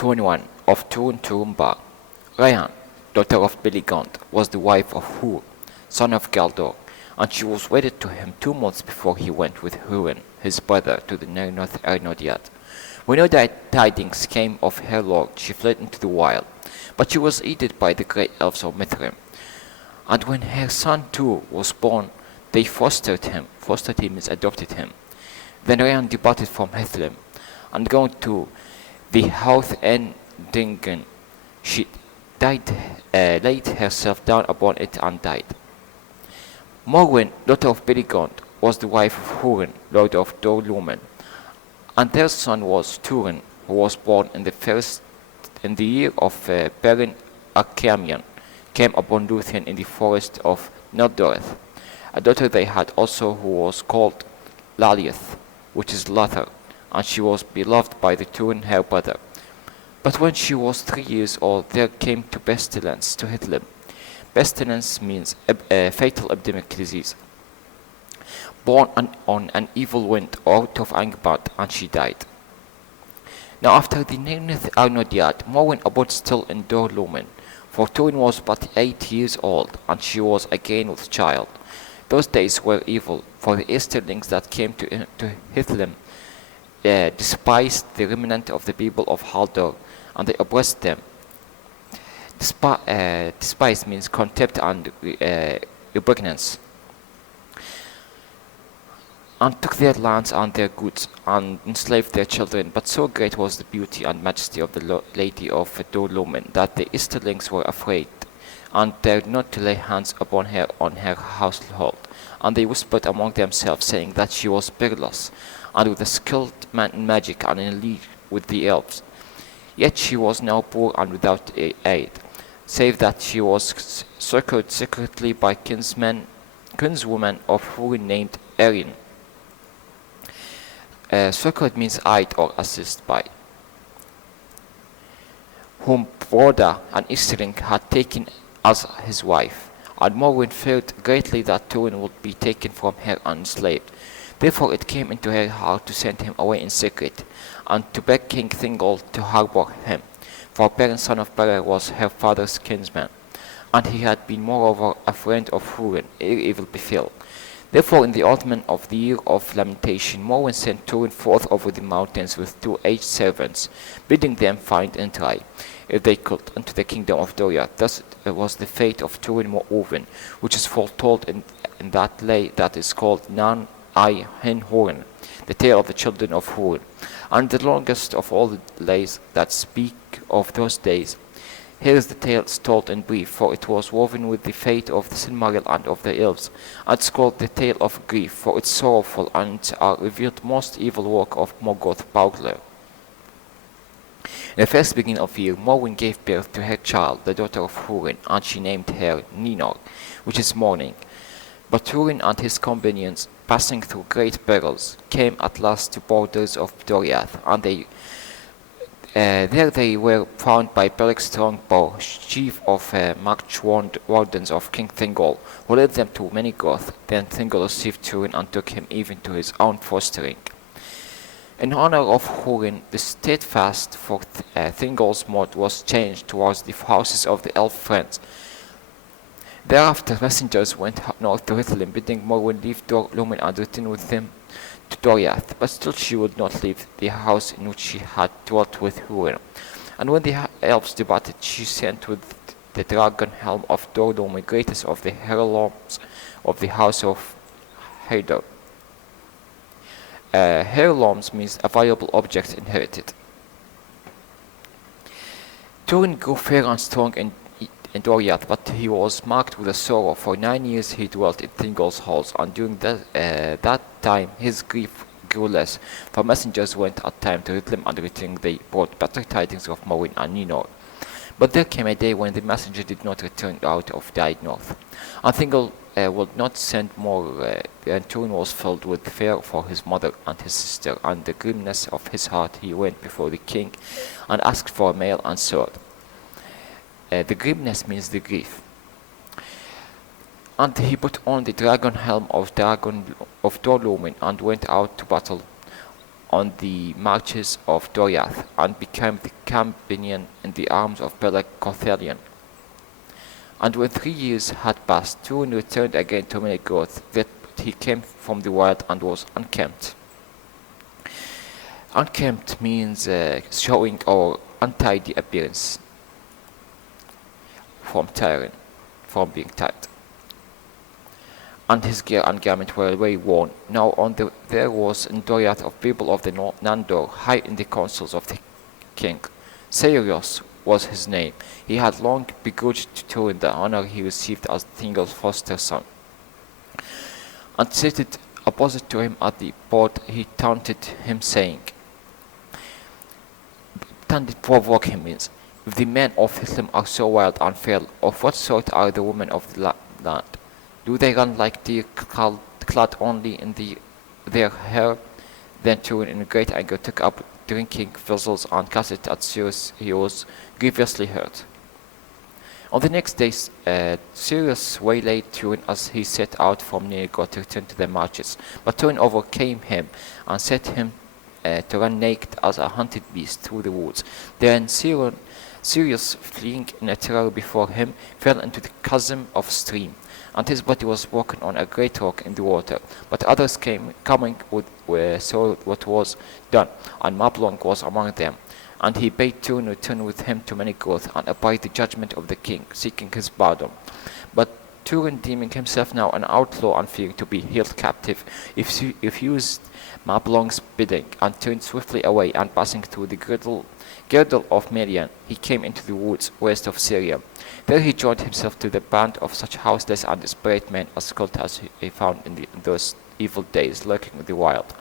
21 of Turambar. Ryan, daughter of Beleriand, was the wife of Hur, son of Galdor, and she was wedded to him 2 months before he went with Túrin, his brother, to the near north Arnodiad. When no tidings came of her lord, she fled into the wild, but she was aided by the great elves of Mithrim. And when her son Túr was born, they fostered him means adopted him. Then Ryan departed from Heirlooms, and going to the house in Dingen, she laid herself down upon it and died. Morwen, daughter of Beleriand, was the wife of Túrin, lord of Dor-lómin, and their son was Túrin, who was born in the year of Beren Akamian, came upon Lúthien in the forest of Nordorth. A daughter they had also who was called Laliath, which is Lothar, and she was beloved by the Túrin her brother. But when she was 3 years old, there came to pestilence to Heirlooms. Pestilence means a fatal epidemic disease, born on an evil wind out of Angband, and she died. Now after the nearness Arnodiad, Morwen abode still in Dor-lómin, for Túrin was but 8 years old, and she was again with child. Those days were evil, for the Easterlings that came to Heirlooms despised the remnant of the people of Haldor, and they oppressed them. Despised means contempt and repugnance, and took their lands and their goods, and enslaved their children. But so great was the beauty and majesty of the lady of Dor-lómin that the Easterlings were afraid, and dared not to lay hands upon her on her household. And they whispered among themselves, saying that she was perilous, and with a skilled man in magic, and in league with the elves. Yet she was now poor and without aid, save that she was succoured secretly by kinswoman of Túrin named Erin. Succoured means aid or assist by, whom Broda, an Easterling, had taken as his wife. And Morwen feared greatly that Túrin would be taken from her and enslaved. Therefore it came into her heart to send him away in secret, and to beg King Thingol to harbour him, for Beren son of Beren was her father's kinsman, and he had been moreover a friend of Túrin ere evil befell. Therefore in the autumn of the year of lamentation, Morwen sent Túrin forth over the mountains with 2 aged servants, bidding them find and try, if they could, unto the kingdom of Doriath. Thus was the fate of Túrin moreover, which is foretold in that lay that is called Nan I Hen Horin, the tale of the children of Húrin, and the longest of all the lays that speak of those days. Here is the tale told in brief, for it was woven with the fate of the Silmarillion and of the elves, and it's called the tale of grief, for it's sorrowful, and are revealed most evil work of Morgoth Baugler. In the first beginning of the year, Morwen gave birth to her child, the daughter of Túrin, and she named her Númenor, which is mourning. But Túrin and his companions, passing through great perils, came at last to borders of Doriath, and there they were found by Beric Strongbow, chief of march wardens of King Thingol, who led them to many Goth. Then Thingol received Túrin and took him even to his own fostering. In honor of Túrin, the steadfast for Thingol's mod was changed towards the houses of the elf friends. Thereafter messengers went north to Heirlooms, bidding Morwen leave Dor-lómin and return with them to Doriath, but still she would not leave the house in which she had dwelt with Túrin. And when the elves departed, she sent with the dragon helm of Dor-lómin, greatest of the heirlooms of the house of Hador. Heirlooms means a valuable object inherited. Túrin grew fair and strong in Doriath, but he was marked with a sorrow. For 9 years he dwelt in Thingol's halls, and during that time his grief grew less, for messengers went at time to Heirlooms, and returning they brought better tidings of Morwen and Númenor. But there came a day when the messenger did not return out of died north, and Thingol would not send more, and Túrin was filled with fear for his mother and his sister, and the grimness of his heart he went before the king, and asked for a mail and sword. The grimness means the grief. And he put on the dragon helm of Dor-lómin and went out to battle on the marches of Doriath, and became the companion in the arms of Beleriand. And when 3 years had passed, Túrin returned again to Menegoth, that he came from the wild and was unkempt. Unkempt means showing or untidy appearance, from tiring, from being tired. And his gear and garment were very worn. Now there was in Doriath of people of the Nandor, high in the councils of the king. Seirios was his name. He had long begrudged to Túrin the honor he received as Thingol's foster son. And seated opposite to him at the board, he taunted him, saying, provoke him means, if the men of Hithlum are so wild and fell, of what sort are the women of the land? Do they run like deer clad only in their hair? Then Túrin in great anger took up drinking vessels and cast it at Seirios. He was grievously hurt. On the next day, Seirios waylaid Túrin as he set out from Menegoth to return to the marches. But Túrin overcame him and set him to run naked as a hunted beast through the woods. Then Seirios, fleeing in a terror before him, fell into the chasm of a stream, and his body was broken on a great rock in the water. But others coming saw what was done, and mythopoeic was among them. And he bade Túrin return with him to Menegoth and abide the judgment of the king, seeking his pardon. But Túrin, deeming himself now an outlaw and fearing to be held captive, refused mythopoeic's bidding, and turned swiftly away, and passing through the girdle of Merian, he came into the woods west of Syria. There he joined himself to the band of such houseless and desperate men as he found in those evil days lurking in the wild.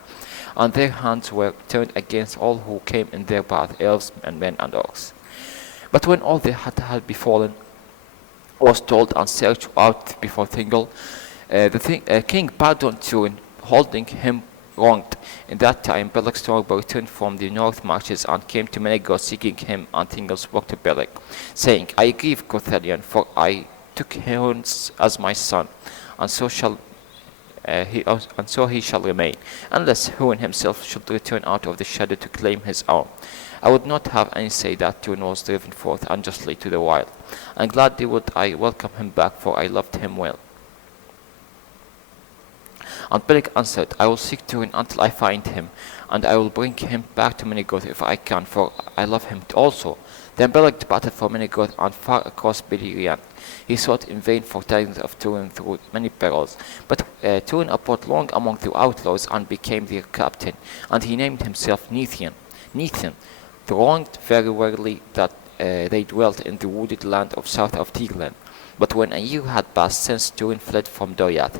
And their hands were turned against all who came in their path, elves and men and orcs. But when all that had befallen was told and searched out before Thingol, the king pardoned Túrin, holding him wronged. In that time, Turambar returned from the north marches and came to Menegoth, seeking him, and Thingol spoke to Beleriand, saying, I grieve, Gothelion, for I took him as my son, and so he shall remain, unless Húin himself should return out of the shadow to claim his own. I would not have any say that Túrin was driven forth unjustly to the wild, and gladly would I welcome him back, for I loved him well. And Beleriand answered, I will seek Túrin until I find him, and I will bring him back to Menegoth if I can, for I love him also. Then Beleriand departed for Menegoth and far across Beleriand. He sought in vain for tidings of Túrin through many perils. But Túrin abode long among the outlaws and became their captain, and he named himself Nethian, wronged very rarely that they dwelt in the wooded land of south of Tiglan. But when a year had passed since Túrin fled from Doriath,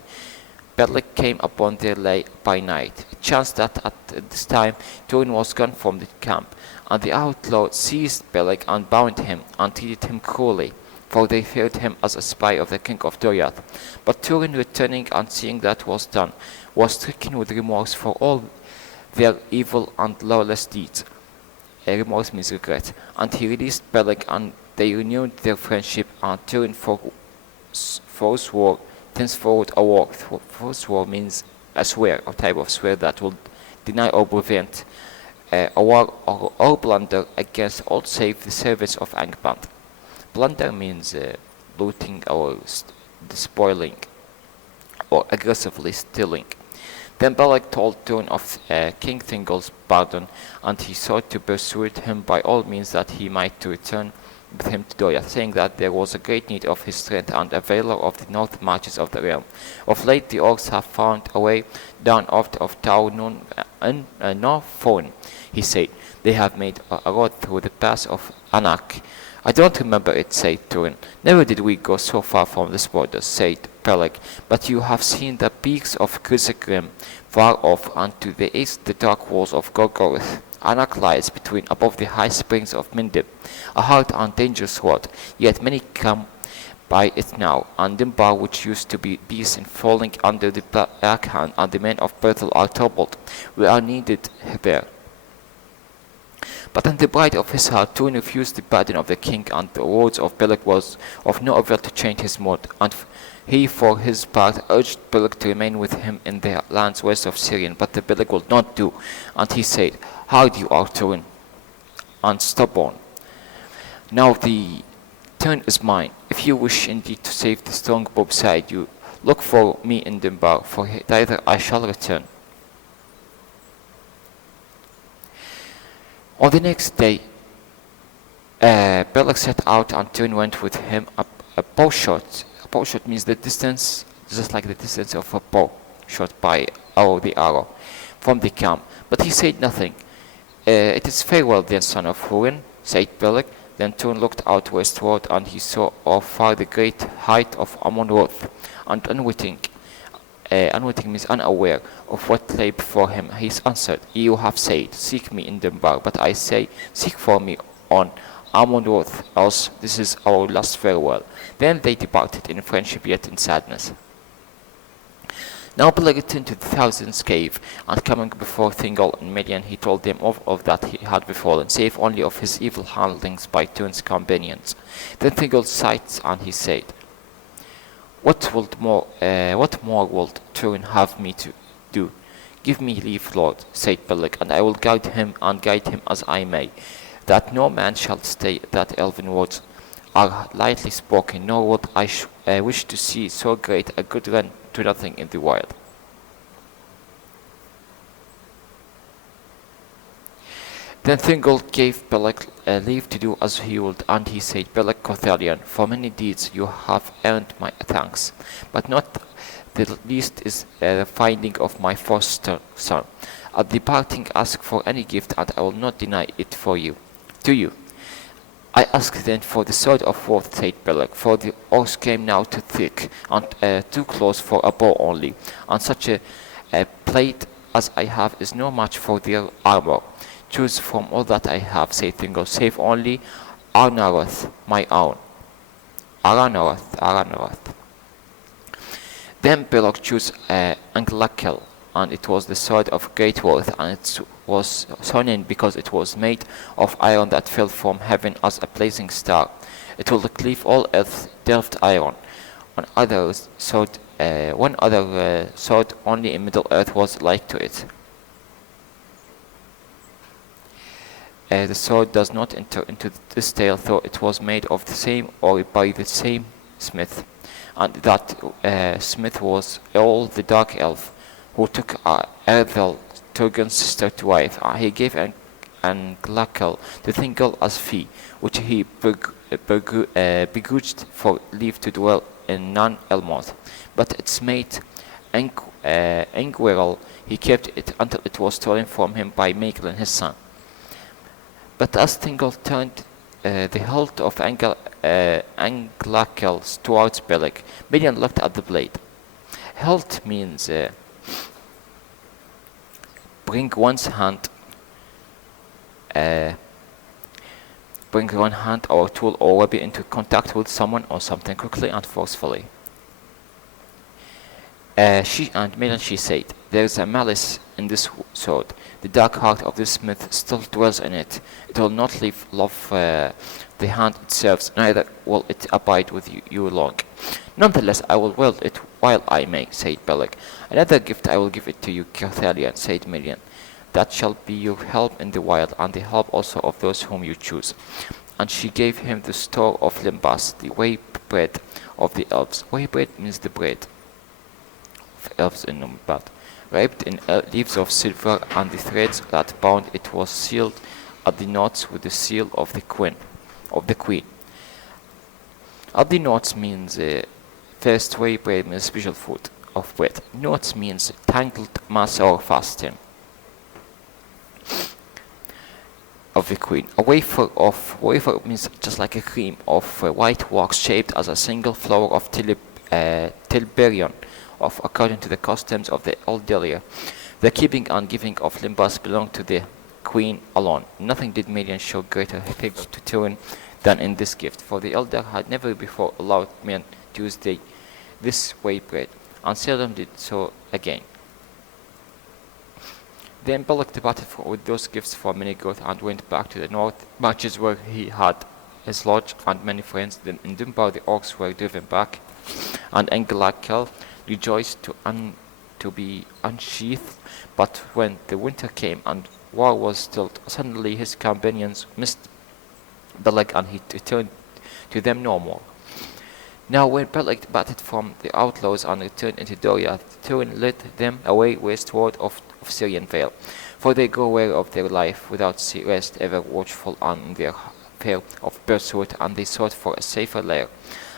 Beleriand came upon their lay by night. It chanced that at this time Túrin was gone from the camp, and the outlaw seized Beleriand and bound him, and treated him cruelly, for they feared him as a spy of the king of Doriath. But Túrin, returning and seeing that was done, was stricken with remorse for all their evil and lawless deeds. Remorse means regret. And he released Beleriand, and they renewed their friendship, and Túrin forswore thenceforward a war. Forswore means a swear, a type of swear that will deny or prevent a war or blunder against all save the service of Angband. Blunder means looting or despoiling or aggressively stealing. Then Beleriand told Túrin of King Thingol's pardon, and he sought to persuade him by all means that he might return with him to Doriath, saying that there was a great need of his strength and a valour of the north marches of the realm. Of late the orcs have found a way down out of Tau Northfoin, he said. They have made a road through the pass of Anak. I don't remember it, said Túrin. Never did we go so far from this border, said Beleriand, but you have seen the peaks of Grisagrim far off, and to the east the dark walls of Gorgoroth. Anak lies between above the high springs of Mindib, a hard and dangerous road, yet many come by it now, and Dimbar, which used to be peace, in falling under the black hand, and the men of Berthel are troubled. We are needed there. But in the pride of his heart, Túrin refused the pardon of the king, and the words of Beleg was of no avail to change his mood. And he, for his part, urged Beleg to remain with him in the lands west of Syrian, but the Beleg would not do. And he said, "Hard you are, Túrin, and stubborn. Now the turn is mine. If you wish indeed to save the strong bow beside you, look for me in Dunbar, for thither I shall return." On the next day, Beleg set out, and Túrin went with him a bow shot. A bow shot means the distance, just like the distance of a bow shot by the arrow from the camp. But he said nothing. "It is farewell then, son of Húrin," said Beleg. Then Túrin looked out westward, and he saw afar the great height of Amon-Roth, and unwitting means unaware of what lay before him, he answered, "You have said, seek me in Dunbar, but I say, seek for me on Amon-Roth, else this is our last farewell." Then they departed in friendship, yet in sadness. Now Beleg returned to the Thousand's Cave, and coming before Thingol and Melian, he told them of that he had befallen, save only of his evil handlings by Túrin's companions. Then Thingol sighed, and he said, What more would Túrin have me to do? Give me leave, Lord, said Beleg, and I will guide him as I may, that no man shall stay that elven words are lightly spoken, nor would I wish to see so great a good run to nothing in the wild. Then Thingol gave Beleg leave to do as he would, and he said, "Beleg Cothalion, for many deeds you have earned my thanks, but not the least is the finding of my foster son. At departing ask for any gift, and I will not deny it to you. I ask then for the sword of worth," said Beleg, "for the oars came now too thick, and too close for a bow only, and such a plate as I have is no match for their armor. Choose from all that I have," said Thingol, "save only Arnaroth, my own." Aranaroth. Then Beleg chose Anglakel, and it was the sword of great worth, and it was so named because it was made of iron that fell from heaven as a blazing star. It will cleave all earth, delved iron. One other sword only in Middle Earth was like to it. The sword does not enter into this tale, though it was made of the same or by the same smith, and that smith was all the dark elf who took Erthel, Turgon's sister, to wife. He gave Anglakel to Thingol as fee, which he begrudged for leave to dwell in non-Elmoth. But its mate Angwerel he kept it until it was stolen from him by Maeglin his son. But as Thingol turned the hilt of Anglakel towards Beleg, Melian looked at the blade. Hilt means bring one hand or tool or weapon into contact with someone or something quickly and forcefully. She said, "There is a malice in this sword. The dark heart of this smith still dwells in it. It will not love the hand it serves, neither will it abide with you long. Nonetheless, I will wield it while I may," said Beleg. "Another gift I will give it to you, Cothalion," said Melian. "That shall be your help in the wild, and the help also of those whom you choose." And she gave him the store of limbas, the way bread of the elves. Way bread means the bread of elves in Númenor, wrapped in leaves of silver, and the threads that bound it was sealed at the knots with the seal of the queen. At the knots means first way bread means special food of bread. Knots means tangled mass or fasten of the queen. A wafer means just like a cream of white wax shaped as a single flower of Tilberion, according to the customs of the Eldelia. The keeping and giving of limbas belonged to the queen alone. Nothing did Melian show greater favor to Túrin than in this gift, for the elder had never before allowed men to use this way bread, and seldom did so again. Then Beleriand departed with those gifts for many growth and went back to the north marches where he had his lodge and many friends. Then in Turambar the orcs were driven back, and Angelakel rejoiced to be unsheathed. But when the winter came and war was stilled, suddenly his companions missed Beleriand, and he returned to them no more. Now when Beleriand departed from the outlaws and returned into Doria, Túrin led them away westward of Syrian Vale, for they go away of their life without rest, ever watchful on their fear of pursuit, and they sought for a safer lair.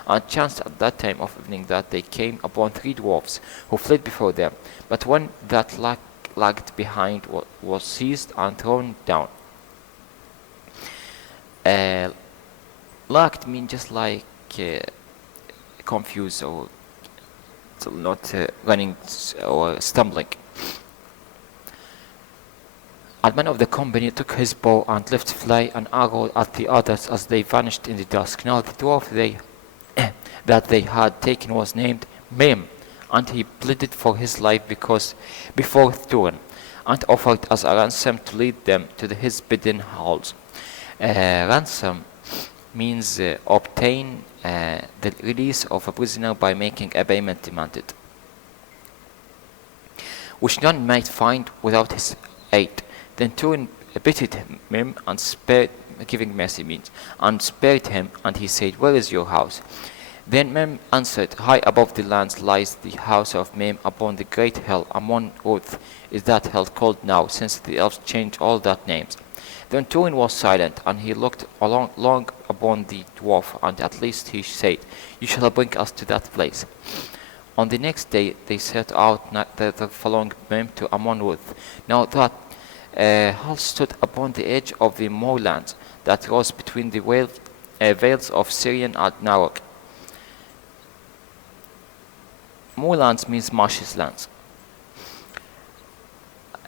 And it chanced at that time of evening that they came upon 3 dwarfs, who fled before them. But one that lagged behind was seized and thrown down. Lagged means just like confused or not running or stumbling. And one of the company took his bow and left fly an arrow at the others as they vanished in the dusk. Now the dwarf that they had taken was named Mim, and he pleaded for his life before Túrin, and offered as a ransom to lead them to his bidden halls. Ransom means obtain the release of a prisoner by making a payment demanded, which none might find without his aid. Then Túrin pitied him and spared, giving mercy means, and spared him, and he said, "Where is your house?" Then Mim answered, "High above the lands lies the house of Mim upon the great hill. Amon Ruth is that hill called now, since the elves changed all that names." Then Túrin was silent, and he looked long upon the dwarf, and at least he said, "You shall bring us to that place." On the next day they set out the following Mim to Amon Ruth. Now that hill stood upon the edge of the moorlands that rose between the vales of Syrian and Narok. Moorlands means marshes lands.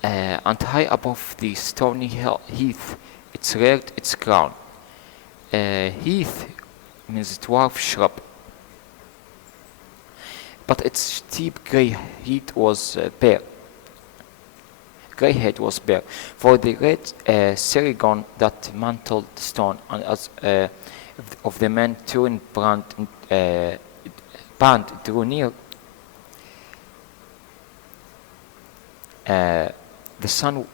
And high above the stony heath it reared its crown. Heath means dwarf shrub, but its steep grey head was bare. For the red serigon that mantled the stone, and as of the men Túrin band drew near, the sun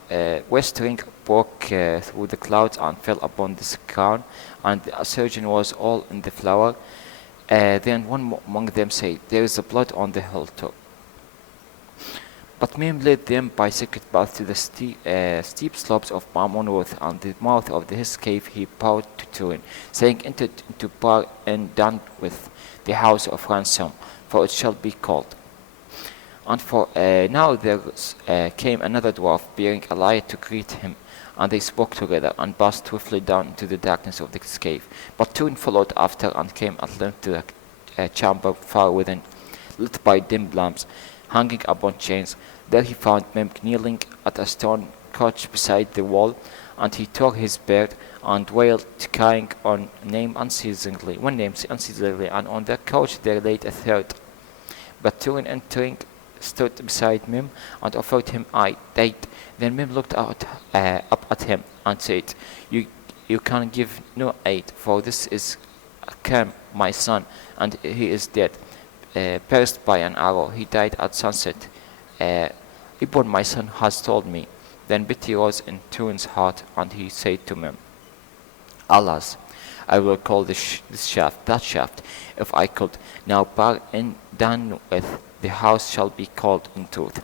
westering broke through the clouds and fell upon this crown, and the surgeon was all in the flower. Then one among them said, "There is a blood on the hilltop." But Mim led them by secret path to the steep slopes of Amon Ruth, and the mouth of his cave he bowed to Túrin, saying, "Enter into bar and done with the house of ransom, for it shall be called." And for now there came another dwarf bearing a lyre to greet him, and they spoke together and passed swiftly down into the darkness of this cave. But Túrin followed after and came at length to a chamber far within, lit by dim lamps, hanging upon chains. There he found Mim kneeling at a stone couch beside the wall, and he tore his beard and wailed, crying one name unceasingly, and on the couch there laid a third. But Túrin, entering, stood beside Mim and offered him aid. Then Mim looked up at him and said, You can give no aid, for this is Cam, my son, and he is dead, pierced by an arrow. He died at sunset. Ibon, my son, has told me." Then pity rose in Túrin's heart, and he said to Mim, "Alas, I will call this shaft that shaft, if I could. Now bar and done with, the house shall be called in truth.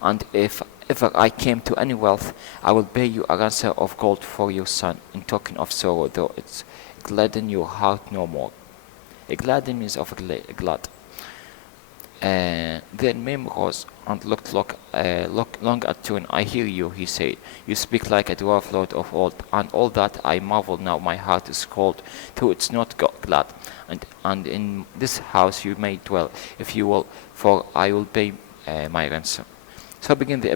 And if ever I came to any wealth, I will pay you a ransom of gold for your son, in token of sorrow, though it's gladden your heart no more." A gladden means of glad. Then Mim rose and looked long at Túrin. "I hear you," he said. "You speak like a dwarf lord of old, and all that I marvel now my heart is cold, though it's not glad. And in this house you may dwell, if you will, for I will pay my ransom." So began the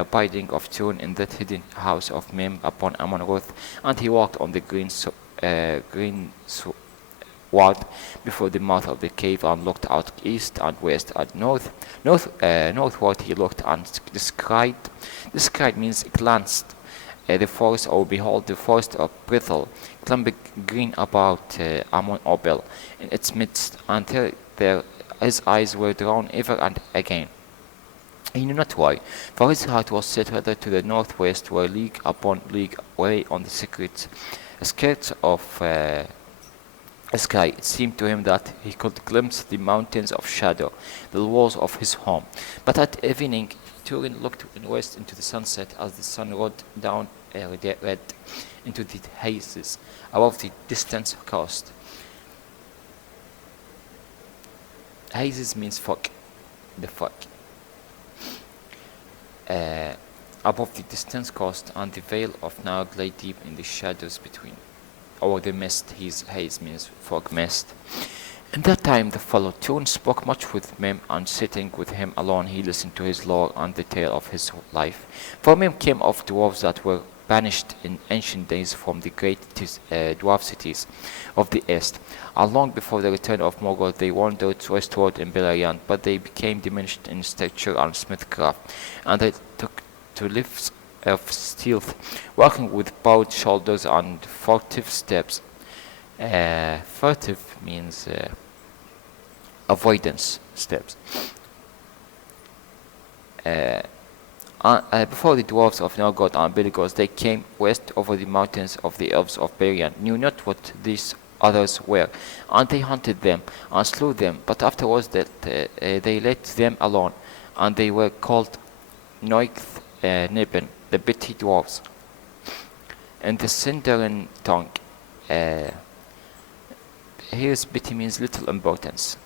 abiding of Túrin in that hidden house of Mim upon Amon Ruth, and he walked on the green ward before the mouth of the cave and looked out east and west and northward. He looked and descried. Descried means glanced. The forest, or behold, the forest of brittle, clumping green about Amon Obel in its midst, until his eyes were drawn ever and again. He knew not why, for his heart was set rather to the northwest, where league upon league away on the secret skirts of sky, it seemed to him that he could glimpse the mountains of shadow, the walls of his home. But at evening, Túrin looked west into the sunset as the sun rode down red into the hazes above the distant coast. Hazes means fog, the fog. Above the distant coast, and the veil of Nag lay deep in the shadows between. Or the mist, haze means fog mist. In that time the fellow Túrin spoke much with Mim, and sitting with him alone he listened to his lore and the tale of his life. For Mim came of dwarves that were banished in ancient days from the great dwarf cities of the east, and long before the return of Morgoth they wandered westward in Beleriand, but they became diminished in stature and smithcraft, and they took to lives of stealth, walking with bowed shoulders and furtive steps. Furtive means avoidance steps. Before the dwarves of Norgoth and Beligos, they came west over the mountains of the elves of Beleriand, knew not what these others were, and they hunted them and slew them, but afterwards they let them alone, and they were called Noith Nibben, the bitty dwarves. In the Sindarin tongue, here's bitty means little importance.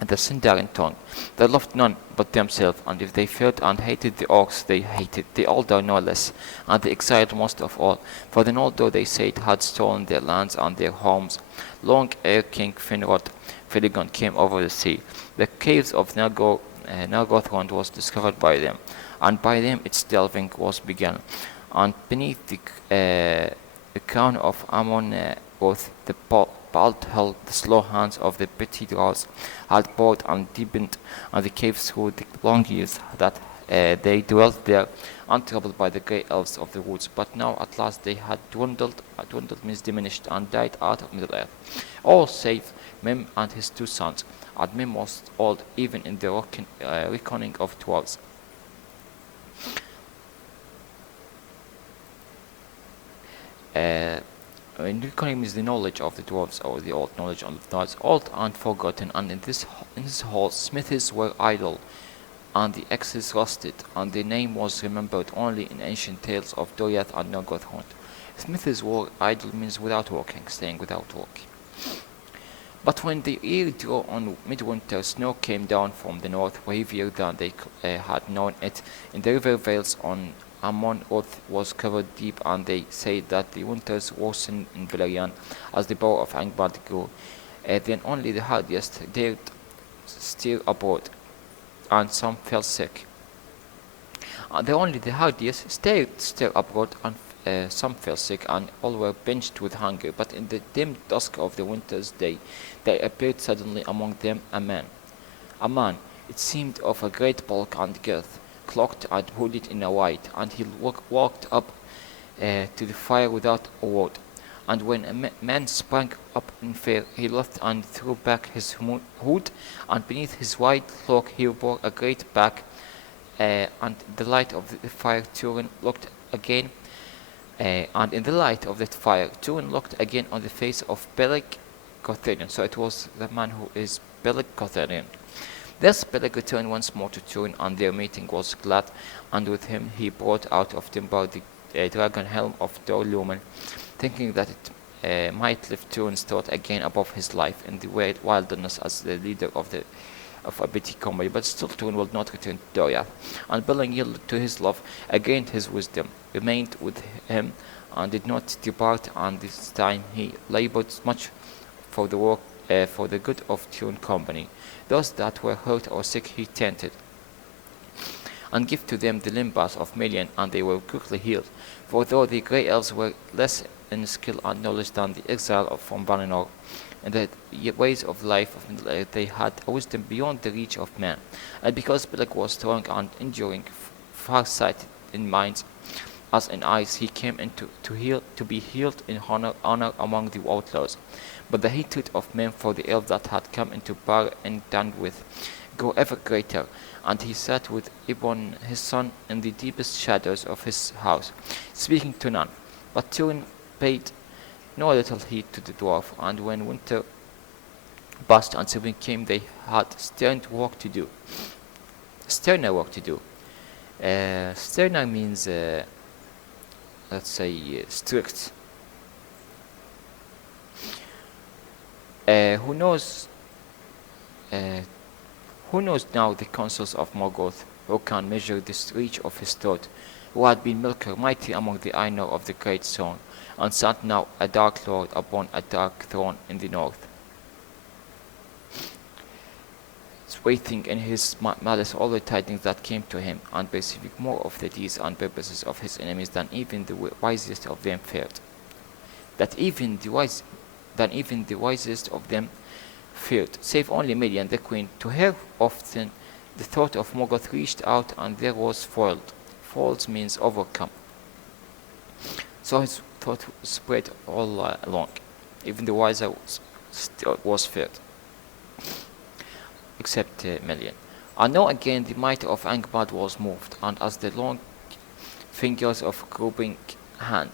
In the Sindarin tongue, they loved none but themselves, and if they feared and hated the orcs, they hated the Eldar no less, and they exiled most of all. For then, although they said had stolen their lands and their homes, long ere King Finrod came over the sea, the caves of Nargothrond was discovered by them, and by them its delving was begun. And beneath the crown of Amon both the bald held the slow hands of the petty dwarves had bored and deepened and the caves through the long years that they dwelt there, untroubled by the grey elves of the woods. But now at last they had dwindled means diminished, and died out of Middle Earth, all save Mim and his two sons, and Mim was old even in the reckoning of dwarves. Reckoning is the knowledge of the dwarves, or the old knowledge of the dwarves, old and forgotten, and in this hall smithies were idle, and the axes rusted, and the name was remembered only in ancient tales of Doriath and Nargothrond. Smithies were idle means without working, staying without working. But when the year drew on midwinter, snow came down from the north, heavier than they had known it. In the river vales on Amon Oath was covered deep, and they said that the winters worsened in Beleriand as the bow of Angband grew. Then only the hardiest dared steer abroad, and some fell sick. Then only the hardiest dared steer abroad, and some fell sick, and all were pinched with hunger. But in the dim dusk of the winter's day, there appeared suddenly among them a man. It seemed of a great bulk and girth, cloaked and hooded in a white, and he walked up to the fire without a word. And when a man sprang up in fear, he laughed and threw back his hood, and beneath his white cloak he bore a great bag. And in the light of the fire, Túrin looked again. And in the light of that fire, Túrin looked again on the face of Beleg Gotherion. So it was the man who is Beleg Gotherion. Thus Beleg returned once more to Túrin, and their meeting was glad, and with him he brought out of Turambar the dragon helm of Lumen, thinking that it might lift Túrin's thought again above his life in the wilderness as the leader of a bitty company. But still Túrin would not return to Doriath, and Beleriand yielded to his love, gained his wisdom, remained with him, and did not depart, and this time he labored much for the work, for the good of Túrin company. Those that were hurt or sick he tended, and gave to them the limbas of Melian, and they were quickly healed. For though the grey elves were less in skill and knowledge than the exile from Valinor. In the ways of life of Middle-earth they had a wisdom beyond the reach of man, and because Beleg was strong and enduring, far-sighted in minds as in eyes, he came into to be healed in honor among the outlaws. But the hatred of men for the elves that had come into power and done with grew ever greater, and he sat with Ebon his son in the deepest shadows of his house, speaking to none. But Túrin paid no little heed to the dwarf, and when winter passed and spring came, they had sterner work to do. Sterner means, let's say, strict. Who knows now the counsels of Morgoth, who can measure the reach of his thought, who had been milker mighty among the Ainur of the great song, and sat now a dark lord upon a dark throne in the north, waiting in his malice all the tidings that came to him, and perceiving more of the deeds and purposes of his enemies than even the wisest of them feared. Than even the wisest of them feared, save only Melian the queen. To her often the thought of Morgoth reached out, and there was foiled. Foiled means overcome. So his thought spread all along. Even the wiser was feared, except Melian. And now again the might of Angband was moved, and as the long fingers of groping hand,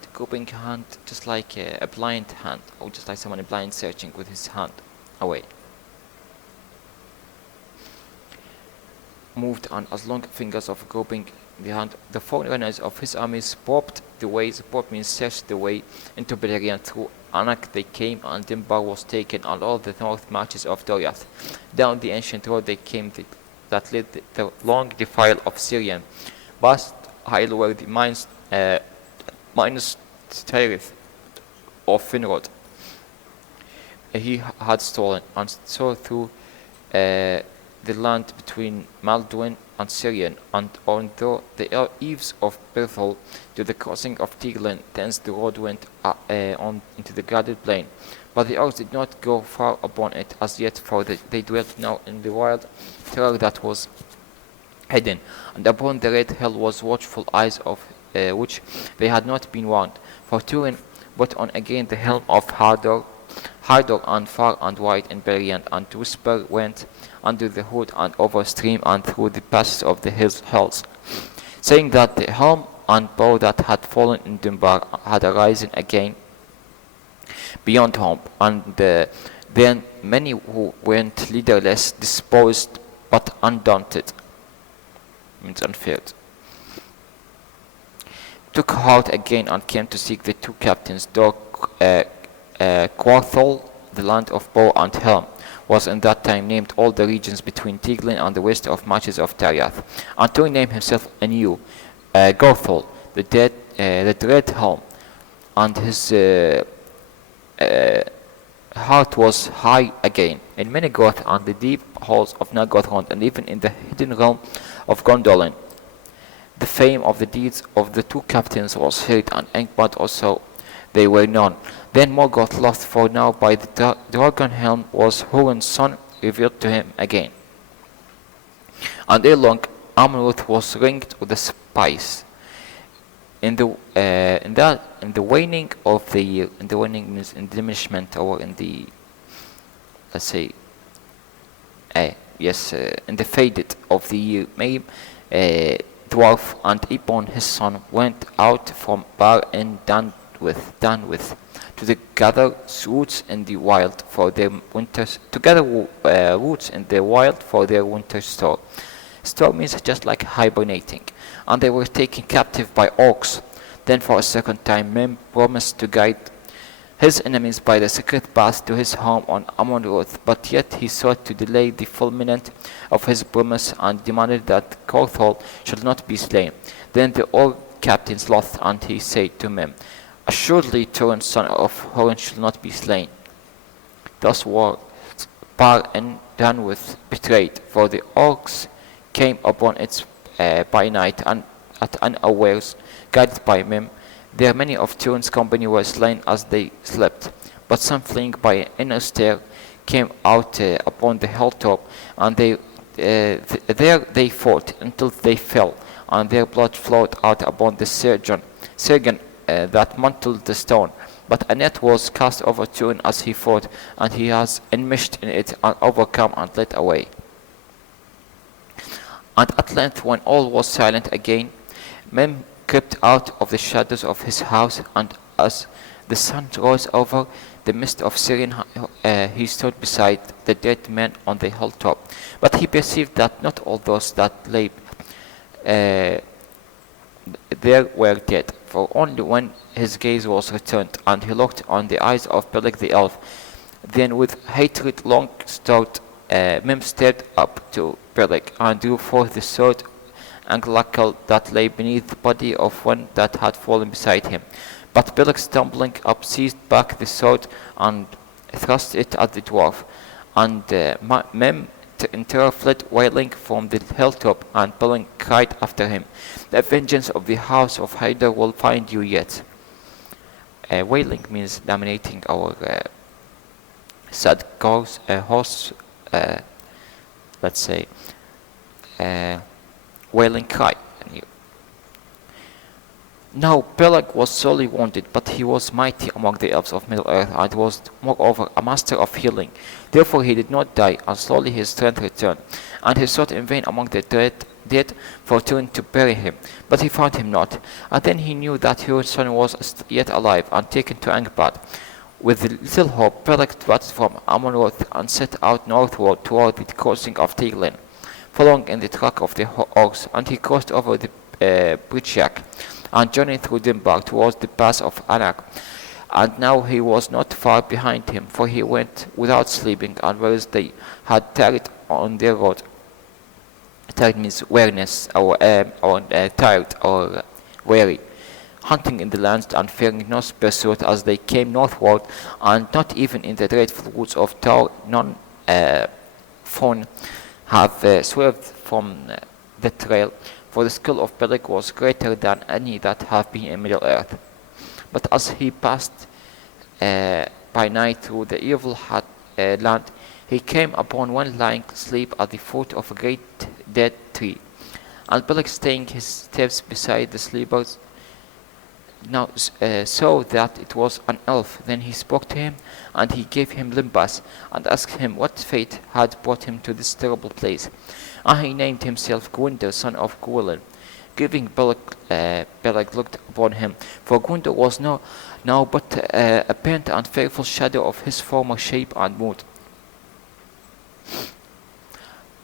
just like a blind hand, or just like someone blind searching with his hand away, moved, and as long fingers of groping the hand, the forerunners of his armies probed the ways. Probe means searched the way into Beleriand. Through Anak they came, and Turambar was taken, and all the north marches of Doriath. Down the ancient road they came that led the long defile of Sirion, past Hyle where the mines Tirith of Finrod he had stolen, and so through the land between Malduin and Sirion, and on through the eaves of Berthel to the crossing of Tirlin. Thence the road went on into the guarded plain, but the orcs did not go far upon it as yet, for they dwelt now in the wild terror that was hidden, and upon the red hell was watchful eyes of which they had not been warned. For Túrin put on again the helm of Hardor and far and wide in Beleriand, and whisper went under the hood and over stream and through the passes of the hills, saying that the helm and bow that had fallen in Turambar had arisen again beyond hope, and then many who went leaderless, disposed but undaunted, means unfeared, took heart again and came to seek the two captains. Though Quarthol, the land of bow and helm, was in that time named all the regions between Tirlin and the west of marches of Tariath. And Túrin named himself anew Gorthol, the dread helm, and his heart was high again in Menegoth and the deep halls of Nargothrond, and even in the hidden realm of Gondolin. The fame of the deeds of the two captains was heard, and Angband also they were known. Then Morgoth lost, for now by the dragon helm was Hurin's son revealed to him again. And ere long Amroth was ringed with the spice. In the waning of the year, in the waning means in diminishment, or in the, let's say, in the faded of the year, Mayim, dwarf and Ebon his son went out from Bar and done with to gather roots in the wild for their winters, roots in the wild for their winter store. Store means just like hibernating, and they were taken captive by orcs. Then for a second time Mem promised to guide his enemies by the secret path to his home on Amon-Roth, but yet he sought to delay the fulfillment of his promise and demanded that Quarthol should not be slain. Then the orc captains lost, and he said to Mem, "Assuredly Túrin, son of Hurin, should not be slain." Thus was Par and done with betrayed, for the orcs came upon it by night, and at unawares, guided by Mem, There many of Túrin's company were slain as they slept, but some fleeing by an inner stair came out upon the hilltop, and there they fought until they fell, and their blood flowed out upon the surgeon that mantled the stone. But a net was cast over Túrin as he fought, and he was enmeshed in it, and overcome and led away. And at length, when all was silent again, men crept out of the shadows of his house, and as the sun rose over the mist of Syrian, he stood beside the dead men on the hilltop. But he perceived that not all those that lay there were dead, for only when his gaze was returned, and he looked on the eyes of Peleg the elf, then with hatred long stout Mim stepped up to Peleg and drew forth the sword angelical that lay beneath the body of one that had fallen beside him. But Peleg, stumbling up, seized back the sword and thrust it at the dwarf, and Mim in terror fled wailing from the hilltop, and Peleg cried after him, "The vengeance of the house of Hyder will find you yet." Wailing means laminating our sad horse, let's say, wailing cry. Now Peleg was sorely wounded, but he was mighty among the elves of Middle-earth, and was moreover a master of healing. Therefore he did not die, and slowly his strength returned, and he sought in vain among the dead for Túrin to bury him, but he found him not. And then he knew that his son was yet alive, and taken to Angband. With little hope, Peleg departed from Amon-Roth, and set out northward toward the crossing of Teglin, following in the track of the orcs, and he crossed over the Bridgejack, and journeyed through Turambar towards the pass of Anak. And now he was not far behind him, for he went without sleeping, and whereas they had tarried on their road. Tired means weariness, or tired, or weary, hunting in the lands and fearing no pursuit as they came northward, and not even in the dreadful woods of Tor none phone have swerved from the trail, for the skill of Peleg was greater than any that have been in Middle-earth. But as he passed by night through the evil land, he came upon one lying asleep at the foot of a great dead tree. And Peleg, staying his steps beside the sleepers, now saw that it was an elf. Then he spoke to him, and he gave him limbas, and asked him what fate had brought him to this terrible place. And he named himself Gwyndr, son of Gwilym. Giving Peleg looked upon him, for Gwyndr was now but a pent and fearful shadow of his former shape and mood.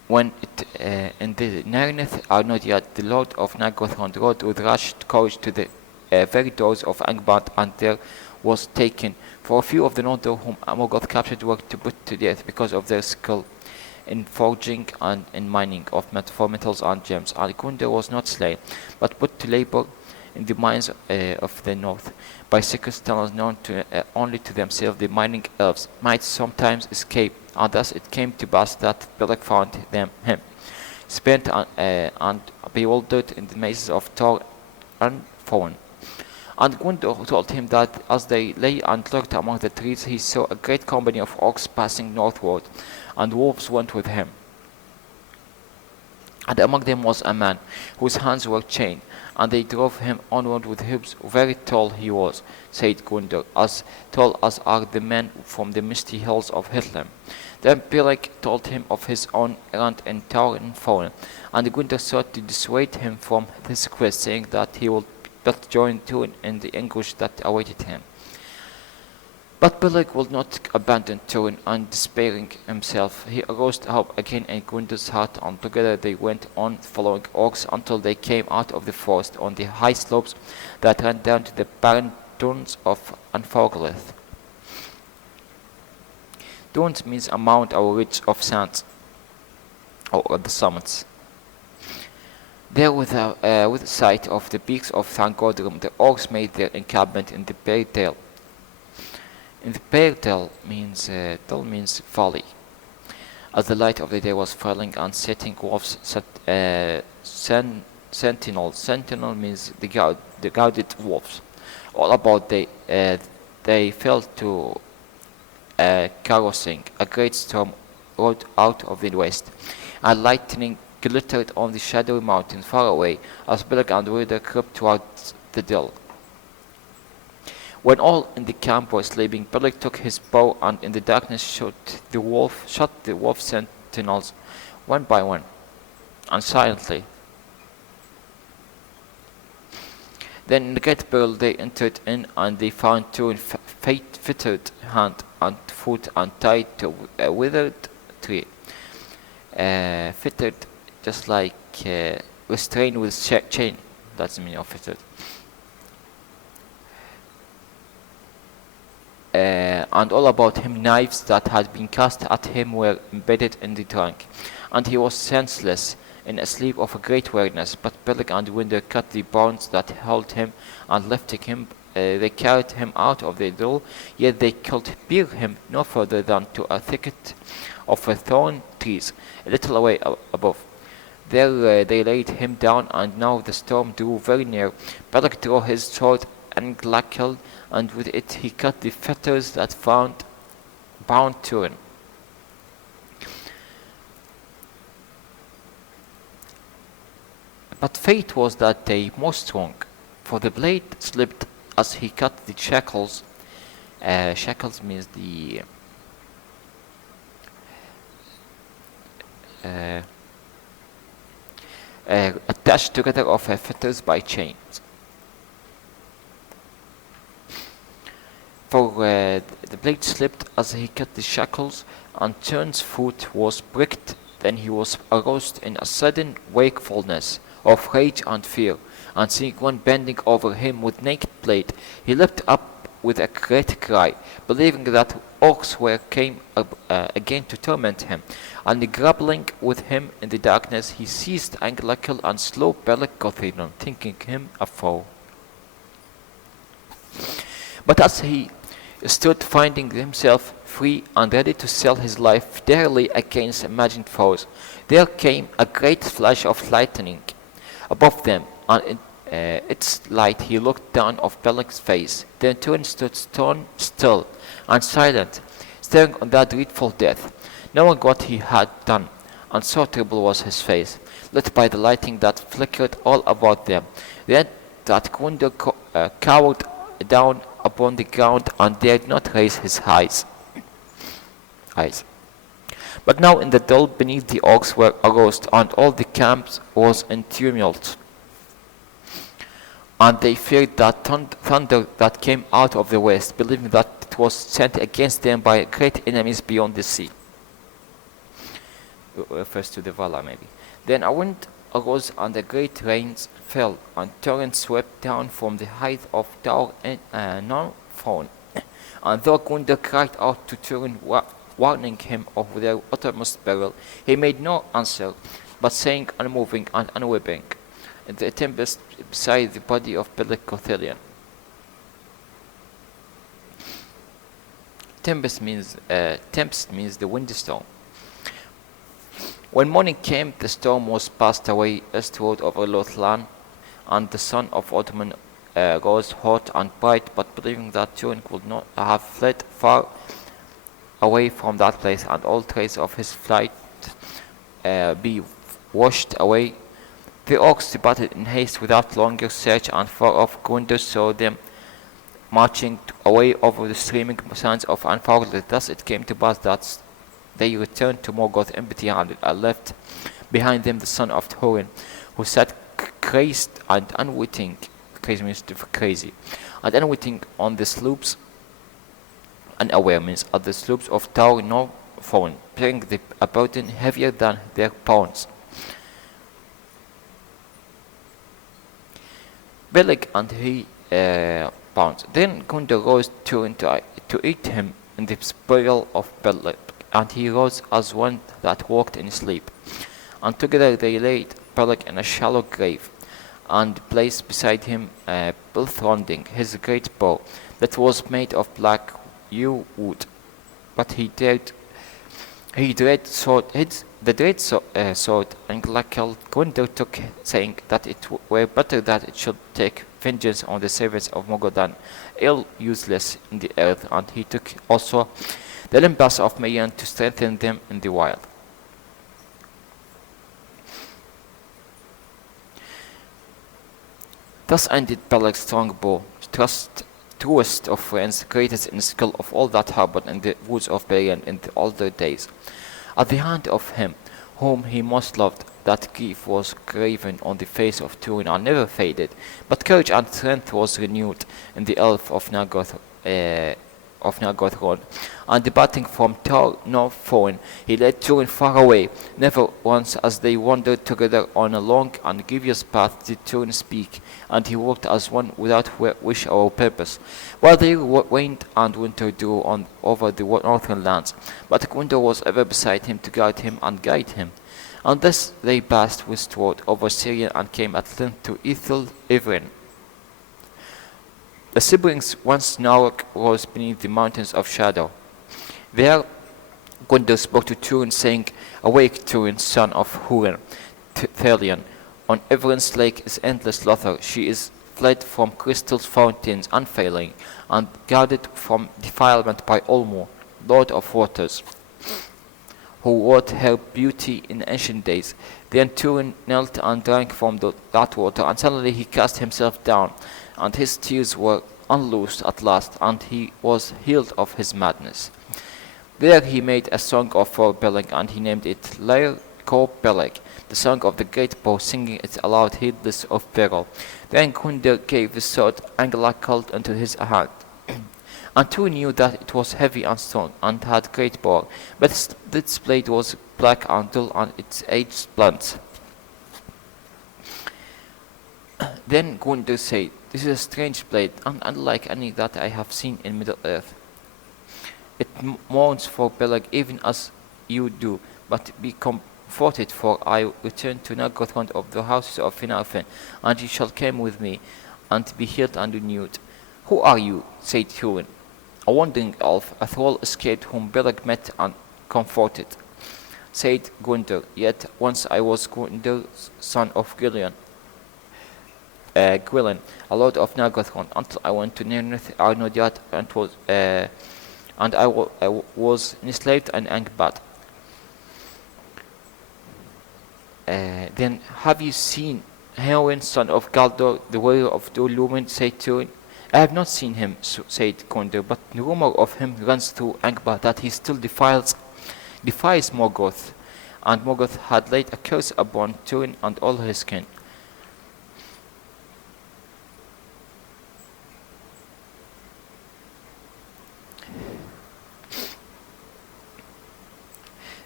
When in the Nairneth Arnodiad, the lord of Nargothrond, rode with rash courage to the very doors of Angband, and there was taken. For a few of the Noldor whom Morgoth captured were to put to death because of their skill in forging and in mining for metals and gems. And Gwyndr was not slain, but put to labor in the mines of the north. By secret tunnels known only to themselves, the mining elves might sometimes escape, and thus it came to pass that Peleg found him, spent and bewildered in the mazes of Tor and Fawn. And Gwyndr told him that as they lay and lurked among the trees, he saw a great company of orcs passing northward, and wolves went with him. And among them was a man whose hands were chained, and they drove him onward with hoops. Very tall he was, said Gwyndr, as tall as are the men from the misty hills of Hithlum. Then Peleg told him of his own errand in Tor and Fawn, and Gwyndr sought to dissuade him from his quest, saying that he would but join Túrin in the anguish that awaited him. But Peleg would not abandon Túrin, and despairing himself, he aroused hope again in Gwyndr's heart, and together they went on following orcs until they came out of the forest on the high slopes that ran down to the barren dunes of Anfoglath. Dunes means a mound or ridge of sands, or the summits. There, with sight of the peaks of Thangodrum, the orcs made their encampment in the Peardale. In the Peardale means valley. As the light of the day was falling and setting, wolves sentinel. Sentinel means the guarded wolves All about they fell to carousing. A great storm rolled out of the west, and lightning glittered on the shadowy mountain far away as Beleriand and Wither crept towards the dell. When all in the camp were sleeping, Beleriand took his bow and in the darkness shot the wolf sentinels one by one, and silently. Then in the great peril they entered in, and they found Túrin fettered hand and foot and tied to a withered tree. Fettered, just like restrained with chain. That's the meaning of fettered. And all about him knives that had been cast at him were embedded in the trunk, and he was senseless in a sleep of a great weariness. But Beleriand and Wither cut the bonds that held him, and lifting him, they carried him out of the door, yet they could bear him no further than to a thicket of thorn trees, a little away above. There they laid him down, and now the storm drew very near. Beleriand drew his sword and glackle, and with it he cut the fetters that bound Túrin. But fate was that day most strong, for the blade slipped as he cut the shackles. Shackles means the attached together of fetters by chains. For the blade slipped as he cut the shackles, and Túrin's foot was pricked. Then he was aroused in a sudden wakefulness of rage and fear, and seeing one bending over him with naked blade, he leapt up with a great cry, believing that orcs came again to torment him. And grappling with him in the darkness, he seized Anglakel and slew Beleriand, thinking him a foe. But as he stood finding himself free and ready to sell his life dearly against imagined foes, there came a great flash of lightning above them, and in its light he looked down of Beleriand's face. Then Túrin stood stone still and silent, staring on that dreadful death, knowing what he had done, and so terrible was his face, lit by the lightning that flickered all about them. Then that Gunder cowered down upon the ground and dared not raise his eyes. But now in the dell beneath the orcs were aroused, and all the camp was in tumult. And they feared that thunder that came out of the west, believing that it was sent against them by great enemies beyond the sea. Refers to the Valar, maybe. Then a wind arose, and the great rains fell, and torrents swept down from the height of Tower and Northfown. And though Gunder cried out to Túrin, warning him of their uttermost peril, he made no answer, but saying unmoving and unweeping, in the tempest beside the body of Beleriand. Tempest means the windy storm. When morning came, the storm was passed away eastward over Lothlán, and the sun of autumn rose hot and bright. But believing that Túrin could not have fled far away from that place, and all trace of his flight be washed away, the orcs departed in haste without longer search, and far off Gunder saw them marching away over the streaming sands of Unfolded. Thus it came to pass that they returned to Morgoth empty handed, and left behind them the son of Túrin, who sat crazed and unwitting, crazy means crazy, and unwitting on the slopes, unaware means at the slopes of Tower Northfown, bearing a burden heavier than their pounds. Beleriand and he pounds. Then Gunder rose Túrin to eat him in the burial of Beleriand, and he rose as one that walked in sleep. And together they laid Beleriand in a shallow grave, and placed beside him Belthrondig, his great bow, that was made of black yew wood. But the dread sword, and Glakel Gunder took, saying that it were better that it should take vengeance on the servants of Mogodan, ill useless in the earth, and he took also the limbs of Mayan to strengthen them in the wild. Thus ended Peleg's strong bow, truest of friends, greatest in skill of all that harbored in the woods of Beleriand in the older days. At the hand of him whom he most loved, that grief was graven on the face of Túrin and never faded, but courage and strength was renewed in the elf of Nargothrond, and departing from Tor Northfoin, he led Túrin far away. Never once as they wandered together on a long and grievous path did Túrin speak, and he walked as one without wish or purpose, while they rained and winter drew on over the northern lands, but Gwyndor was ever beside him to guide him and guide him. And thus they passed westward over Syria and came at length to Ithil-Ivrin. The siblings once Narok rose beneath the mountains of shadow. There Gwyndor spoke to Túrin, saying, "Awake, Túrin, son of Húrin, Thelion. On Ivrin's lake is endless Lothar. She is fled from crystal fountains unfailing, and guarded from defilement by Olmo, Lord of Waters, who wrought her beauty in ancient days." Then Túrin knelt and drank from that water, and suddenly he cast himself down, and his tears were unloosed at last, and he was healed of his madness. There he made a song for Beleg, and he named it Lair Ko Beleg, the song of the great bow, singing it aloud heedless of peril. Then Gwyndor gave the sword Anglacult into his hand. And Túrin knew that it was heavy and strong, and had great power, but its blade was black and dull, and its edge blunt. Then Gwyndor said, "This is a strange blade, and unlike any that I have seen in Middle-earth. It mourns for Beleg even as you do, but be comforted, for I return to Nargothrond of the houses of Finarfen, and you shall come with me, and be healed and renewed." "Who are you?" said Túrin. "A wandering elf, a thrall escaped whom Beleg met and comforted," said Gwyndor. "Yet once I was Gwyndor, son of Gwilyn, a lord of Nargothrond, until I went to Nirnaeth Arnodiad and I was enslaved in Angband." "Then have you seen Héorin, son of Galdor, the warrior of Lumen?" said Túrin. "I have not seen him," said Gwyndor, "but the rumor of him runs through Angband that he still defies Morgoth, and Morgoth had laid a curse upon Túrin and all his kin."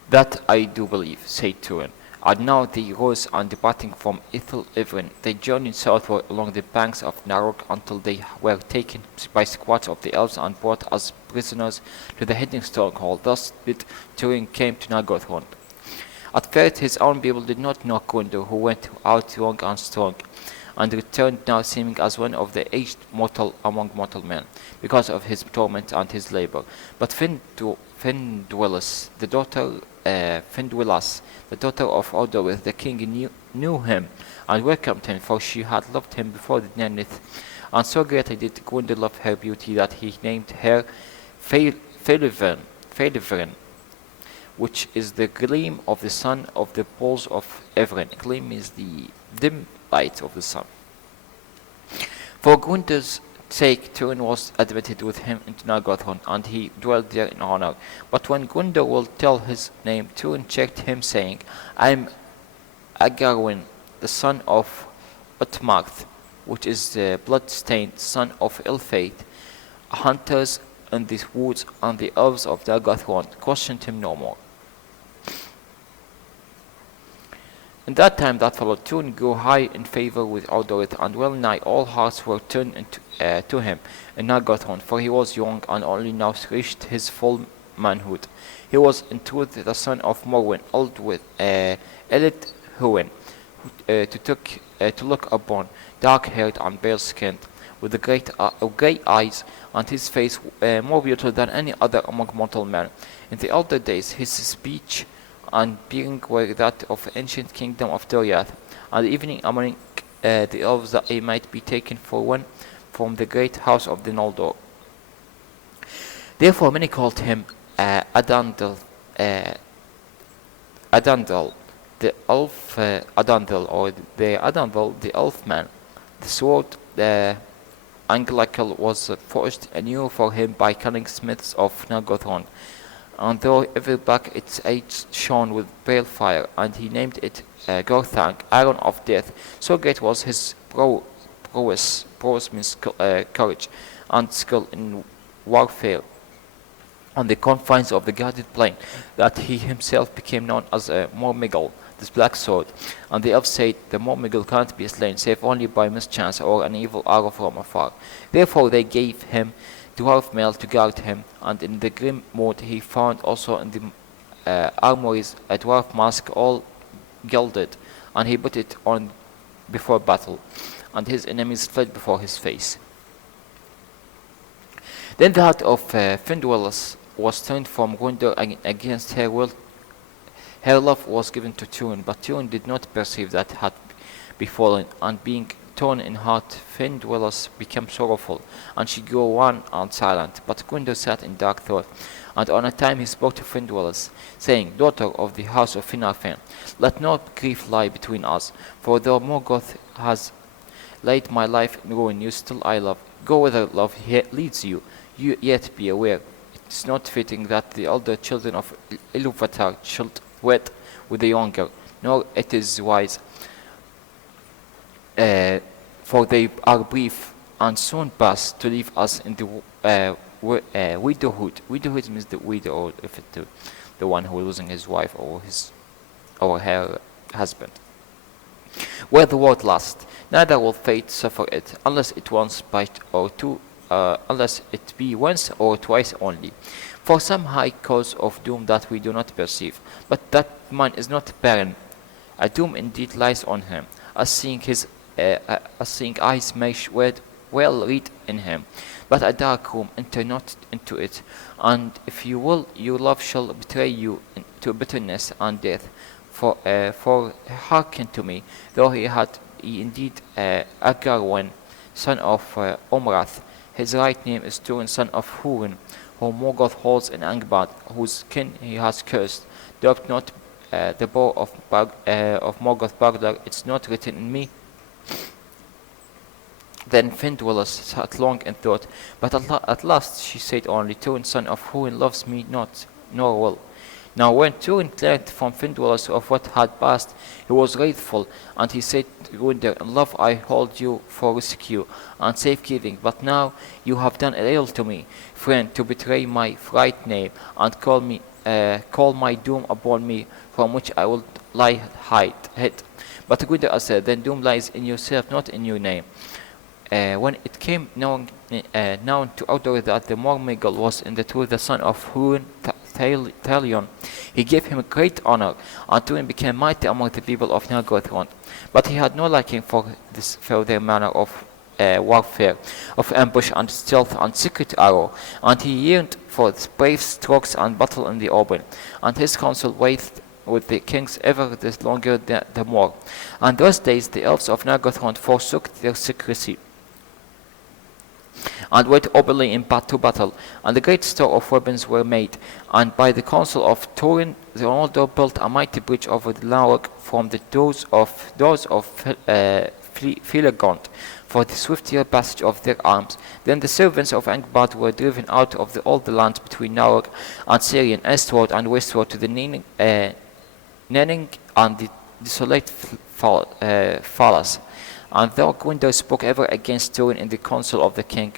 "That I do believe," said Túrin. And now they rose, and departing from Ithil-Ivrin, they journeyed southward along the banks of Narok until they were taken by squads of the elves and brought as prisoners to the hidden stronghold. Thus did Túrin came to Nargothrond. At first his own people did not know Gwyndor, who went out young and strong, and returned now seeming as one of the aged mortal among mortal men, because of his torment and his labor. But Finduilas, the daughter of Odorith, the king, knew him and welcomed him, for she had loved him before the Nirnaeth, and so greatly did Gwyndor love her beauty that he named her Feilivern, which is the gleam of the sun of the poles of Evren. Gleam is the dim light of the sun. For Gwyndor's sake, Túrin was admitted with him into Nargothrond, and he dwelt there in honor. But when Gwyndor will tell his name, Túrin checked him, saying, "I am Agarwin, the son of Utmarth, which is the blood-stained son of ill-fate. Hunters in the woods and the elves of Nargothrond questioned him no more." In that time that followed, Túrin grew high in favor with Odorith, and well nigh all hearts were turned to him in Nargothrond, for he was young and only now reached his full manhood. He was in truth the son of Morwen, old with Elit Húin, to look upon, dark-haired and bare-skinned, with the grey eyes, and his face more beautiful than any other among mortal men. In the older days his speech and being were that of the ancient kingdom of Doriath, and evening and morning the elves that he might be taken for one from the great house of the Noldor. Therefore many called him Adandel, the elf, Adandel, or the Adandel, the elf man. The sword, the Angelical, was forged anew for him by cunning smiths of Nargothrond, and though every back its edge shone with pale fire, and he named it Gorthang, Iron of Death. So great was his prowess means courage, and skill in warfare on the confines of the guarded plain, that he himself became known as Mormigel, this black sword. And the elves said the Mormigel can't be slain save only by mischance or an evil arrow from afar. Therefore they gave him dwarf mail to guard him, and in the grim mood he found also in the armories a dwarf mask all gilded, and he put it on before battle, and his enemies fled before his face. Then the heart of Finduilas was turned from Gondor against her will. Her love was given to Túrin, but Túrin did not perceive that had befallen, and being torn in heart, Finduilas became sorrowful, and she grew wan and silent. But Gondor sat in dark thought, and on a time he spoke to Finduilas, saying, Daughter of the house of Finarfin, let no grief lie between us, for though Morgoth has laid my life in ruin, you still I love. Go whither love leads you, yet be aware. It is not fitting that the elder children of Ilúvatar should wed with the younger, nor it is wise, for they are brief and soon pass to leave us in the widowhood. Widowhood means the widow, or if it the one who is losing his wife or her husband. Where the world lasts, neither will fate suffer it, unless it be once or twice only, for some high cause of doom that we do not perceive. But that man is not barren. A doom indeed lies on him, as seeing eyes may well read in him. But a dark room, enter not into it, and if you will, your love shall betray you to bitterness and death. For hearken to me, though he indeed Agarwen, son of Omrath. His right name is Túrin, son of Húrin, whom Morgoth holds in Angband, whose kin he has cursed. Doubt not the bow of Morgoth Bagdar, it's not written in me. Then Finduilas sat long in thought, but at last she said only, Túrin, son of Húrin, loves me not, nor will. Now when Túrin learned from Finduilas of what had passed, he was wrathful, and he said to Gondor, in love I hold you for rescue and safekeeping, but now you have done ill to me, friend, to betray my right name, and call my doom upon me, from which I will lie hid. But Gondor said, then doom lies in yourself, not in your name. When it came known to Outdoor that the Mormigel was in the truth the son of Húrin Talion, he gave him great honor, and Túrin became mighty among the people of Nargothrond. But he had no liking for their manner of warfare, of ambush and stealth and secret arrow, and he yearned for brave strokes and battle in the open, and his counsel waged with the kings ever the longer the more. And those days the elves of Nargothrond forsook their secrecy, and went openly to battle, and a great store of weapons were made. And by the counsel of Túrin, the Noldor built a mighty bridge over the Lawag from the doors of Felagond, for the swifter passage of their arms. Then the servants of Angband were driven out of all the lands between Lawag and Sirion, eastward and westward to the Nenning and the desolate Falas. And though Gondor spoke ever against Túrin in the council of the king,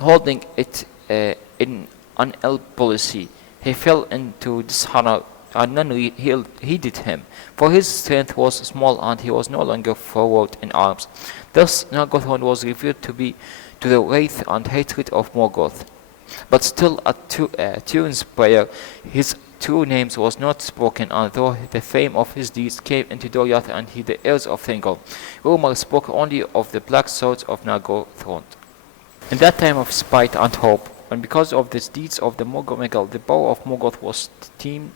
holding it in an ill policy, he fell into dishonor, and none heeded him, for his strength was small, and he was no longer forward in arms. Thus Nargothrond was revealed to be to the wrath and hatred of Morgoth. But still at Túrin's prayer, his true names was not spoken, and though the fame of his deeds came into Doriath and the ears of Thingol, rumor spoke only of the black swords of Nargothrond. In that time of spite and hope, and because of the deeds of the Morgomegel, the bow of Morgoth was steamed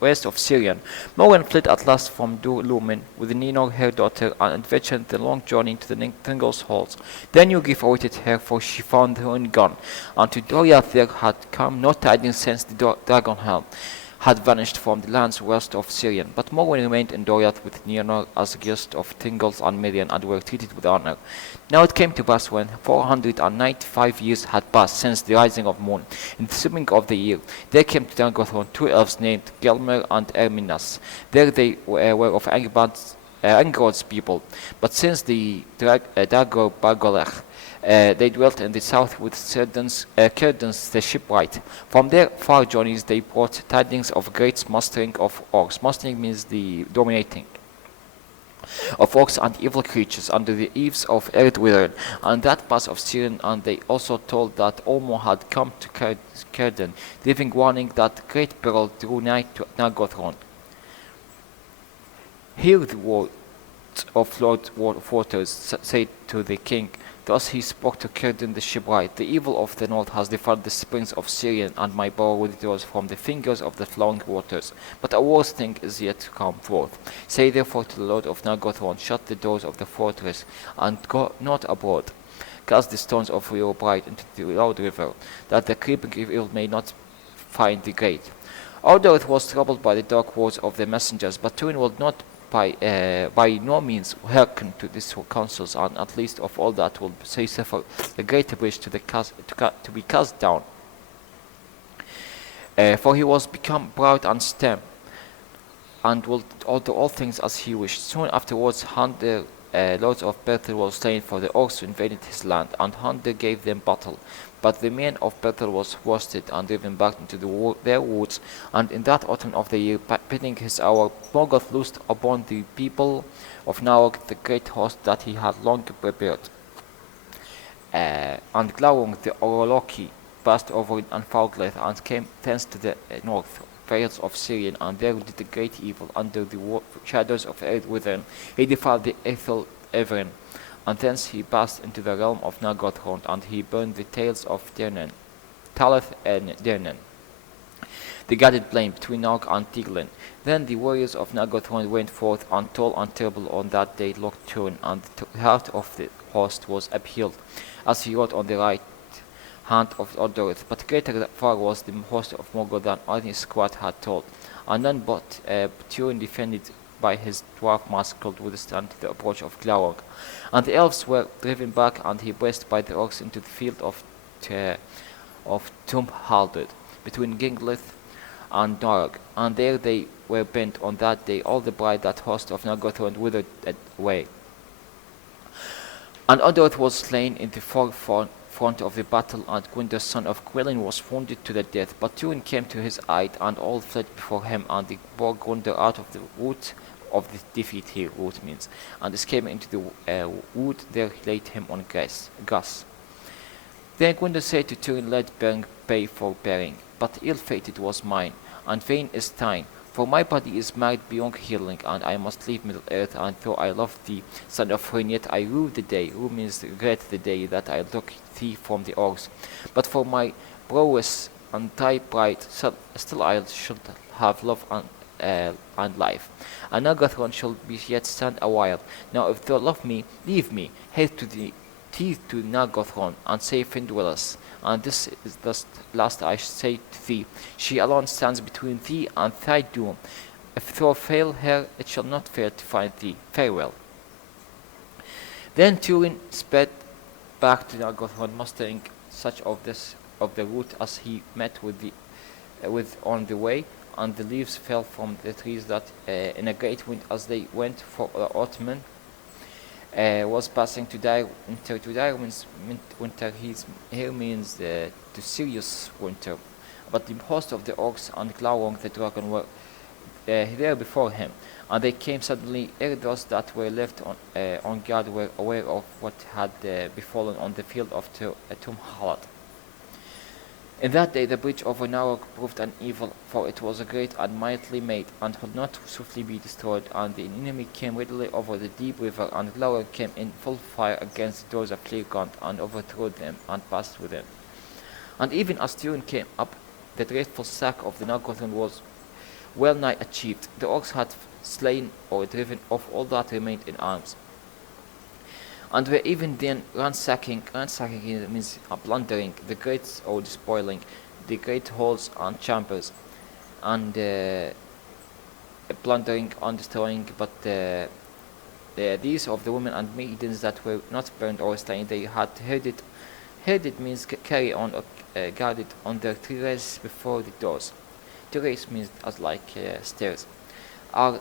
west of Sirion. Morwen fled at last from Lumen with Númenor her daughter and adventured the long journey to the Thingol's halls. Then new grief awaited her, for she found her own gone, and to Doriath there had come no tidings since the dragon helm had vanished from the lands west of Sirion. But Morwen remained in Doriath with Númenor as a guest of Thingol's and Mirian, and were treated with honor. Now it came to pass, when 495 years had passed since the rising of moon, in the spring of the year, there came to Nargothrond 2 elves named Gelmer and Erminas. There they were of Angrod's people, but since the Dagor Bargolech, they dwelt in the south with Cerdans the shipwright. From their far journeys they brought tidings of great mustering of orcs. Mustering means the dominating of orcs and evil creatures under the eaves of Erdwithern and that pass of Sirion, and they also told that Olmo had come to Círdan, leaving warning that great peril drew nigh to Nargothrond. Hear the words of Lord of Waters, said to the king. Thus he spoke to Círdan the shipwright. The evil of the north has defiled the springs of Sirion, and my bow withdraws from the fingers of the flowing waters. But a worse thing is yet to come forth. Say therefore to the Lord of Nargothrond, shut the doors of the fortress, and go not abroad. Cast the stones of your bride into the loud river, that the creeping evil may not find the gate. Although it was troubled by the dark words of the messengers, but Túrin would not by no means hearken to these counsels, and at least of all that will say suffer the greater bridge to be cast down. For he was become proud and stern, and will do all things as he wished. Soon afterwards Hundir, lords of Berthel, was slain, for the orcs invaded his land, and Hundir gave them battle. But the men of Berthel was worsted and driven back into their woods, and in that autumn of the year, bidding his hour, Morgoth loosed upon the people of Naog the great host that he had long prepared. And Glaurung the Oroloki passed over in Anfaugleth and came thence to the north vales of Sirion, and there did a great evil under the shadows of Erdwithern. He defiled the Ethel Everin, and thence he passed into the realm of Nargothrond, and he burned the tales of Talith and Dernan, the guarded plain between Naug and Tiglin. Then the warriors of Nargothrond went forth, and tall and terrible on that day looked Túrin, and the heart of the host was upheld, as he rode on the right hand of Ordorith. But greater far was the host of Morgoth than any squad had told, and none but Túrin defended by his dwarf mask could withstand the approach of Glaurung. And the elves were driven back, and he pressed by the orcs into the field of Tumhaldud, between Ginglith and Norog, and there they were bent on that day all the bride that host of Nargothrond withered away. And Ordorith was slain in the forefront of the battle, and Gwyndr son of Gwilyn was wounded to the death. But Túrin came to his aid, and all fled before him, and they bore Gwyndr out of the wood of the defeat here, root means, and escaping into the wood, there he laid him on grass. Then Gwyndr said to Túrin, let bearing pay for bearing, but ill-fated was mine, and vain is thine, for my body is marred beyond healing, and I must leave Middle Earth, and though I love thee, son of Hroin, yet I rue the day, rue means regret the day, that I took thee from the orcs. But for my prowess and thy pride, still I should have love and life. And Nargothrond shall be yet stand a while. Now if thou love me, leave me, haste to thee to Nargothrond, and safe indwellers. And this is the last I say to thee, she alone stands between thee and thy doom. If thou fail her, it shall not fail to find thee. Farewell. Then Túrin sped back to Nargothrond, mustering such of the route as he met with on the way, and the leaves fell from the trees that in a great wind as they went, for the autumn was passing to dire winter. To dire means winter. Here means to serious winter. But the host of the orcs and Glaurung the dragon were there before him, and they came suddenly, ere those that were left on guard were aware of what had befallen on the field of Tumhalad. In that day the bridge over Narog proved an evil, for it was great and mightily made, and could not swiftly be destroyed, and the enemy came readily over the deep river, and Glaurung came in full fire against the doors of Cleargaunt, and overthrew them, and passed with them. And even as Túrin came up, the dreadful sack of the Nargothrond well nigh achieved. The orcs had slain or driven off all that remained in arms, and were even then ransacking means plundering the gates or despoiling the great halls and chambers, and plundering and destroying, but these of the women and maidens that were not burned or slain, they had herded means carry on guarded on their terraces before the doors. Terrace means as like stairs, are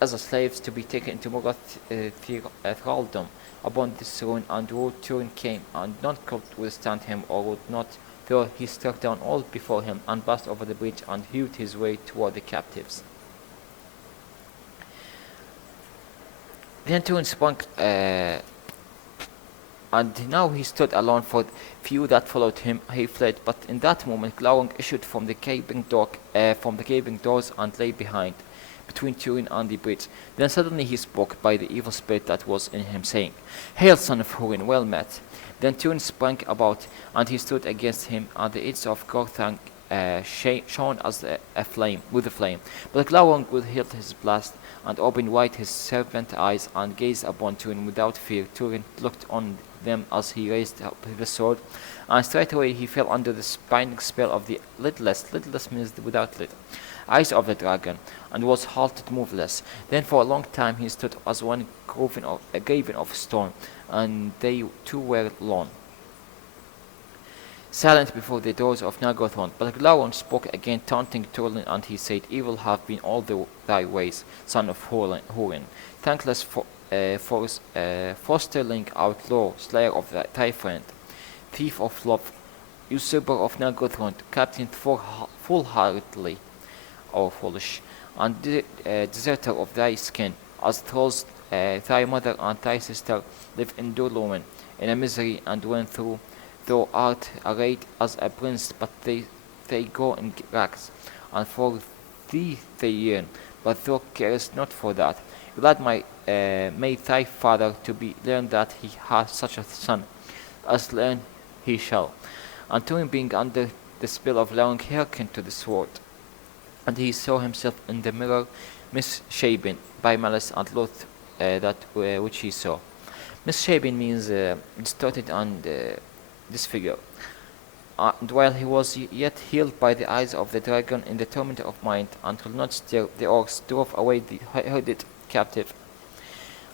as a slaves to be taken into Morgoth thraldom. Upon this ruin and woe Túrin came, and none could withstand him or would not, though he struck down all before him, and passed over the bridge and hewed his way toward the captives. Then Túrin sprung, and now he stood alone. For few that followed him, he fled. But in that moment, Glaurung issued from the gaping doors, and lay behind, between Túrin and the bridge. Then suddenly he spoke by the evil spirit that was in him, saying, "Hail, son of Húrin, well met." Then Túrin sprang about, and he stood against him, and the edge of Gorthang shone as a flame, with a flame. But Glaurung withheld his blast, and opened wide his serpent eyes, and gazed upon Túrin without fear. Túrin looked on them as he raised up the sword, and straightway he fell under the spinning spell of the lidless means without lid, eyes of the dragon, and was halted moveless. Then for a long time he stood as one graven of stone, and they two were alone, silent before the doors of Nargothrond. But Glaurung spoke again, taunting Túrin, and he said, "Evil have been all thy ways, son of Húrin, thankless fosterling, outlaw, slayer of thy friend, thief of love, usurper of Nargothrond, captain foolhardily, or foolish, and deserter of thy skin, as thralls thy mother and thy sister live in Dolumen, in a misery, and when thou art arrayed as a prince, but they go in rags, and for thee they yearn, but thou carest not for that. Glad may thy father to be learn that he has such a son, as learn he shall." And Túrin, being under the spell of Glaurung, hearkened to this word, and he saw himself in the mirror misshapen by malice and loath that which he saw. Misshapen means distorted and disfigured. And while he was yet held by the eyes of the dragon in the torment of mind, and could not stir, the orcs drove away the herded captive.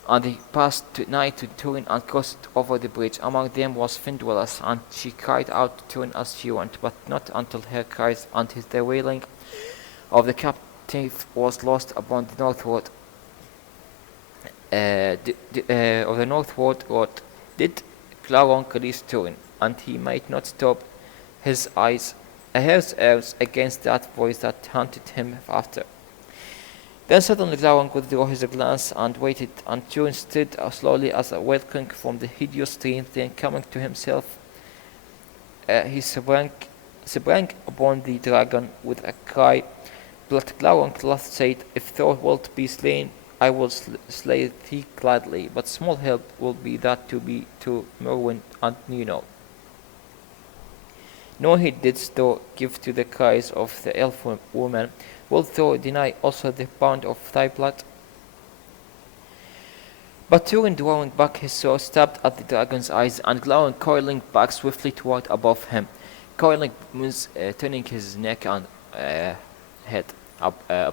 And they passed nigh to Túrin and crossed over the bridge. Among them was Finduelas, and she cried out to Túrin as she went, but not until her cries and the wailing of the captive was lost upon the northward road, did Glaurung release Túrin, and he might not stop his eyes a hair's ears against that voice that hunted him after. Then suddenly Glaurung withdrew his glance and waited, and Túrin stood slowly as a welcome from the hideous stream. Then coming to himself, he sprang upon the dragon with a cry. But Glaurung said, "If thou wilt be slain, I will slay thee gladly, but small help will be that to Merwin and Númenor. No heed didst thou give to the cries of the elf woman. Wilt thou deny also the bound of thy blood?" But Túrin, drawing back his sword, stabbed at the dragon's eyes, and Glaurung coiling back swiftly toward above him. Coiling means turning his neck and head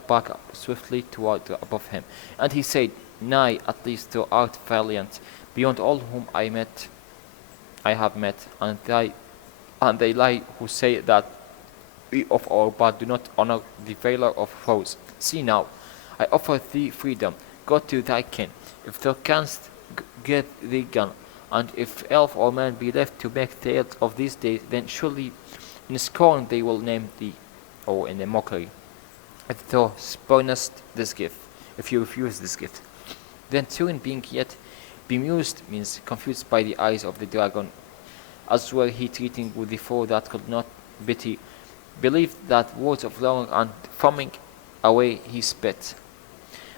back swiftly toward above him. And he said, "Nay, at least thou art valiant, beyond all whom I have met, and they lie who say that we of our blood do not honor the valor of foes. See now, I offer thee freedom. Go to thy kin, if thou canst get thee gun, and if elf or man be left to make tales of these days, then surely in scorn they will name thee, or in a mockery, if thou spurnest this gift, if you refuse this gift." Then Túrin, being yet bemused, means confused by the eyes of the dragon, as were he treating with the foe that could not pity, believed that words of Glaurung, and foaming away he sped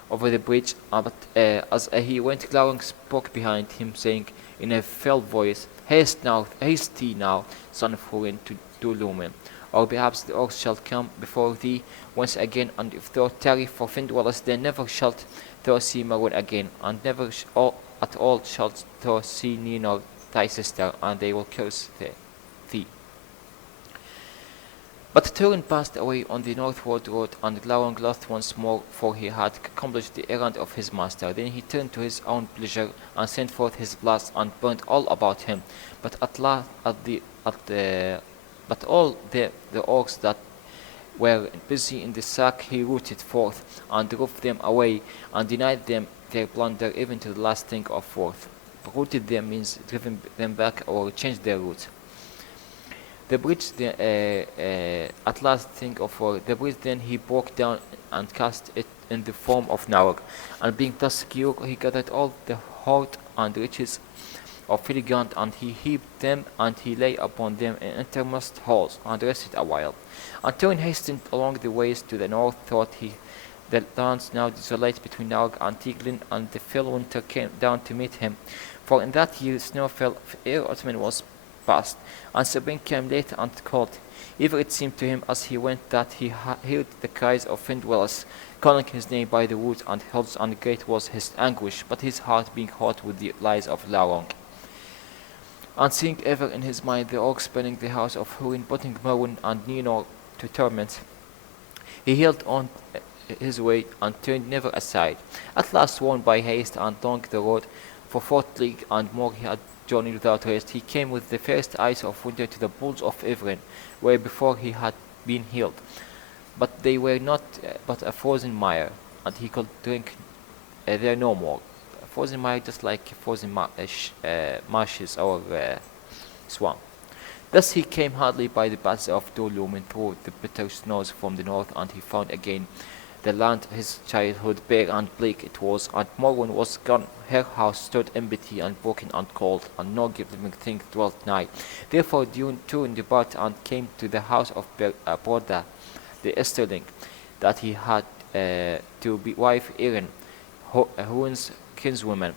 over the bridge. But as he went, Glaurung spoke behind him, saying in a fell voice, Haste thee now, son of Húrin, to Dolumen, or perhaps the orcs shall come before thee once again, and if thou tarry for fen dwellers, then never shalt thou see Morwen again, and never at all shalt thou see Númenor thy sister, and they will curse thee. But Túrin passed away on the northward road, and Glaurung laughed once more, for he had accomplished the errand of his master. Then he turned to his own pleasure, and sent forth his blast, and burned all about him. But but all the orcs that were busy in the sack he rooted forth, and drove them away, and denied them their plunder even to the last thing of worth. Rooted them means driven them back or changed their route. The bridge at last think of war. The bridge then he broke down and cast it in the form of Naur, and being thus secure, he gathered all the hoard and riches of Beleriand, and he heaped them, and he lay upon them in innermost halls, and rested a while. And Túrin hastened along the ways to the north, thought he the lands now desolate between Naur and Tiglin, and the fell winter came down to meet him. For in that year snow fell ere autumn was past, and spring came late and cold. Ever it seemed to him as he went that he heard the cries of fen dwellers, calling his name by the woods and hills, and great was his anguish, but his heart being hot with the lies of Glaurung. And seeing ever in his mind the orcs burning the house of Húrin, putting Morwen and Númenor to torment, he held on his way and turned never aside. At last, worn by haste and long the road, for 40 leagues and more he had journeyed without rest, he came with the first ice of winter to the pools of Ivren, where before he had been healed. But they were not but a frozen mire, and he could drink there no more. A frozen mire, just like frozen marshes or swamp. Thus he came hardly by the paths of Dolumin through the bitter snows from the north, and he found again the land his childhood bare and bleak it was, and Morwen was gone. Her house stood empty and broken and cold, and no living thing dwelt nigh. Therefore Túrin departed and came to the house of Broda, the Esterling, that he had to be wife Erin, Húrin's kinswoman.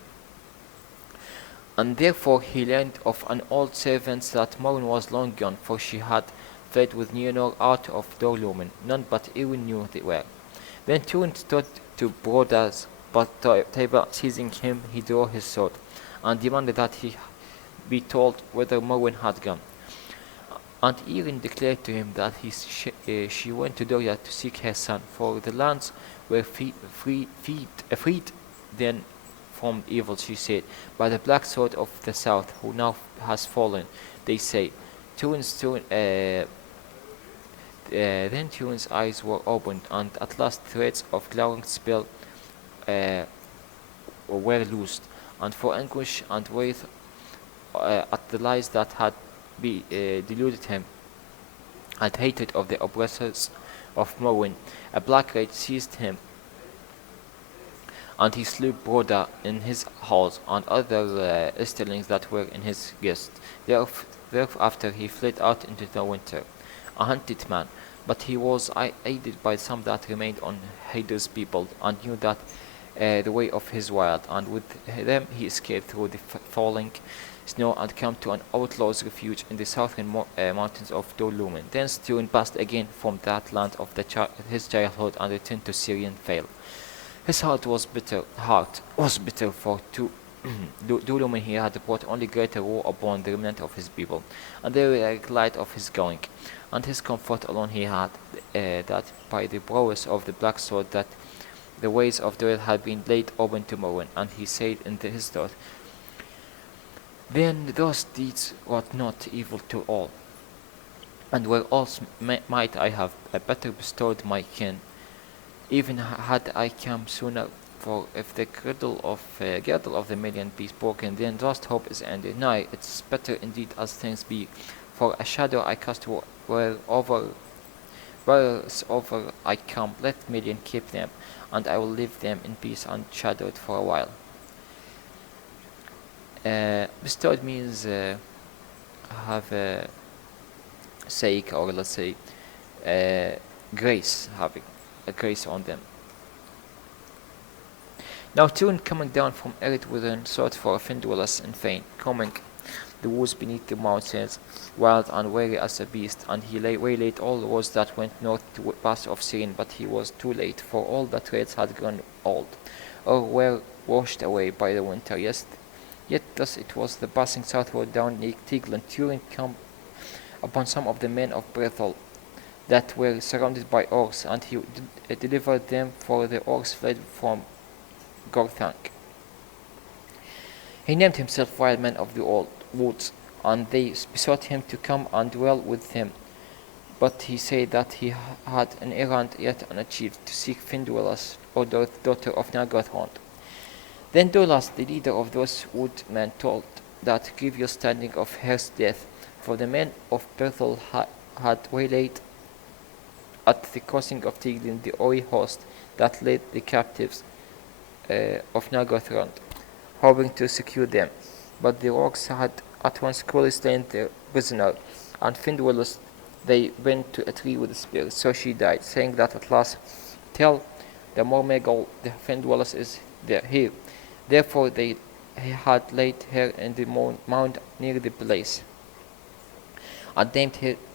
And therefore he learned of an old servant that Morwen was long gone, for she had fled with Númenor out of Dolumin. None but Erin knew they were. Then Túrin stood to Broda's, but Teva, seizing him, he drew his sword, and demanded that he be told whither Morwen had gone. And Erin declared to him that she went to Doria to seek her son, for the lands were freed then from evil, she said, by the black sword of the south, who now has fallen, they say. Then Túrin's eyes were opened, and at last threads of Glaurung's spell were loosed, and for anguish and wrath at the lies that had deluded him, and hatred of the oppressors of Morwen, a black rage seized him, and he slew Broda in his halls, and other Esterlings that were in his guests. Thereafter he fled out into the winter, a hunted man, but he was aided by some that remained on Hader's people, and knew that the way of his wild, and with them he escaped through the falling snow, and came to an outlaw's refuge in the southern mountains of Dolumin. Thence Túrin passed again from that land of his childhood, and returned to Syrian Vale. His heart was bitter, for to Dolumin he had brought only greater woe upon the remnant of his people, and they were glad of his going. And his comfort alone he had, that by the prowess of the black sword that the ways of the world had been laid open to Morwen. And he said in his thought, then those deeds wrought not evil to all, and where else might I have better bestowed my kin, even had I come sooner. For if the girdle of the million be broken, then lost hope is ended. Nay, it's better indeed as things be. For a shadow I cast wheresoever I come, let million keep them, and I will leave them in peace unshadowed for a while. Bestowed means have a sake, or let's say grace, having a grace on them. Now Túrin, coming down from Eretwithin, sought for fen dwellers in vain, coming the woods beneath the mountains, wild and wary as a beast, and he waylaid all the roads that went north to the pass of Sirin, but he was too late, for all the trails had grown old, or were washed away by the winter. Yet thus it was the passing southward down Lake Tiglan, Túrin came upon some of the men of Brethil that were surrounded by orcs, and he delivered them, for the orcs fled from Gorthank. He named himself Wild Man of the Old Woods, and they besought him to come and dwell with him. But he said that he had an errand yet unachieved, to seek Finduilas, or daughter of Nargothrond. Then Dolas, the leader of those woodmen, told that grievous tidings of Her's death, for the men of Berthel had waylaid at the crossing of Tigrin the Ori host that led the captives of Nargothrond, hoping to secure them. But the orcs had at once cruelly slain their prisoner, and Finduilas they went to a tree with a spear, so she died, saying that at last, tell the Mormegal the Finduilas is here. Therefore they had laid her in the mound near the place, and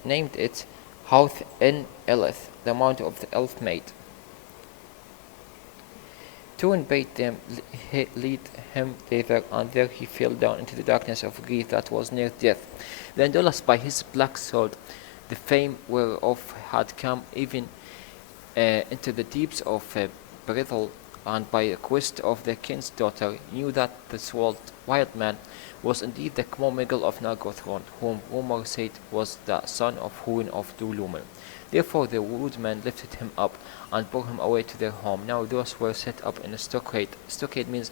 named it Houth en Eleth, the mound of the elf maid. Túrin bade them lead him thither, and there he fell down into the darkness of grief that was near death. Then Dolas, by his black sword, the fame whereof had come even into the deeps of Brethil, and by a quest of the king's daughter, knew that the wild man was indeed the Mormegal of Nargothrond, whom rumor said was the son of Húrin of Dulumen. Therefore the woodmen lifted him up and bore him away to their home. Now those were set up in a stockade. Stockade means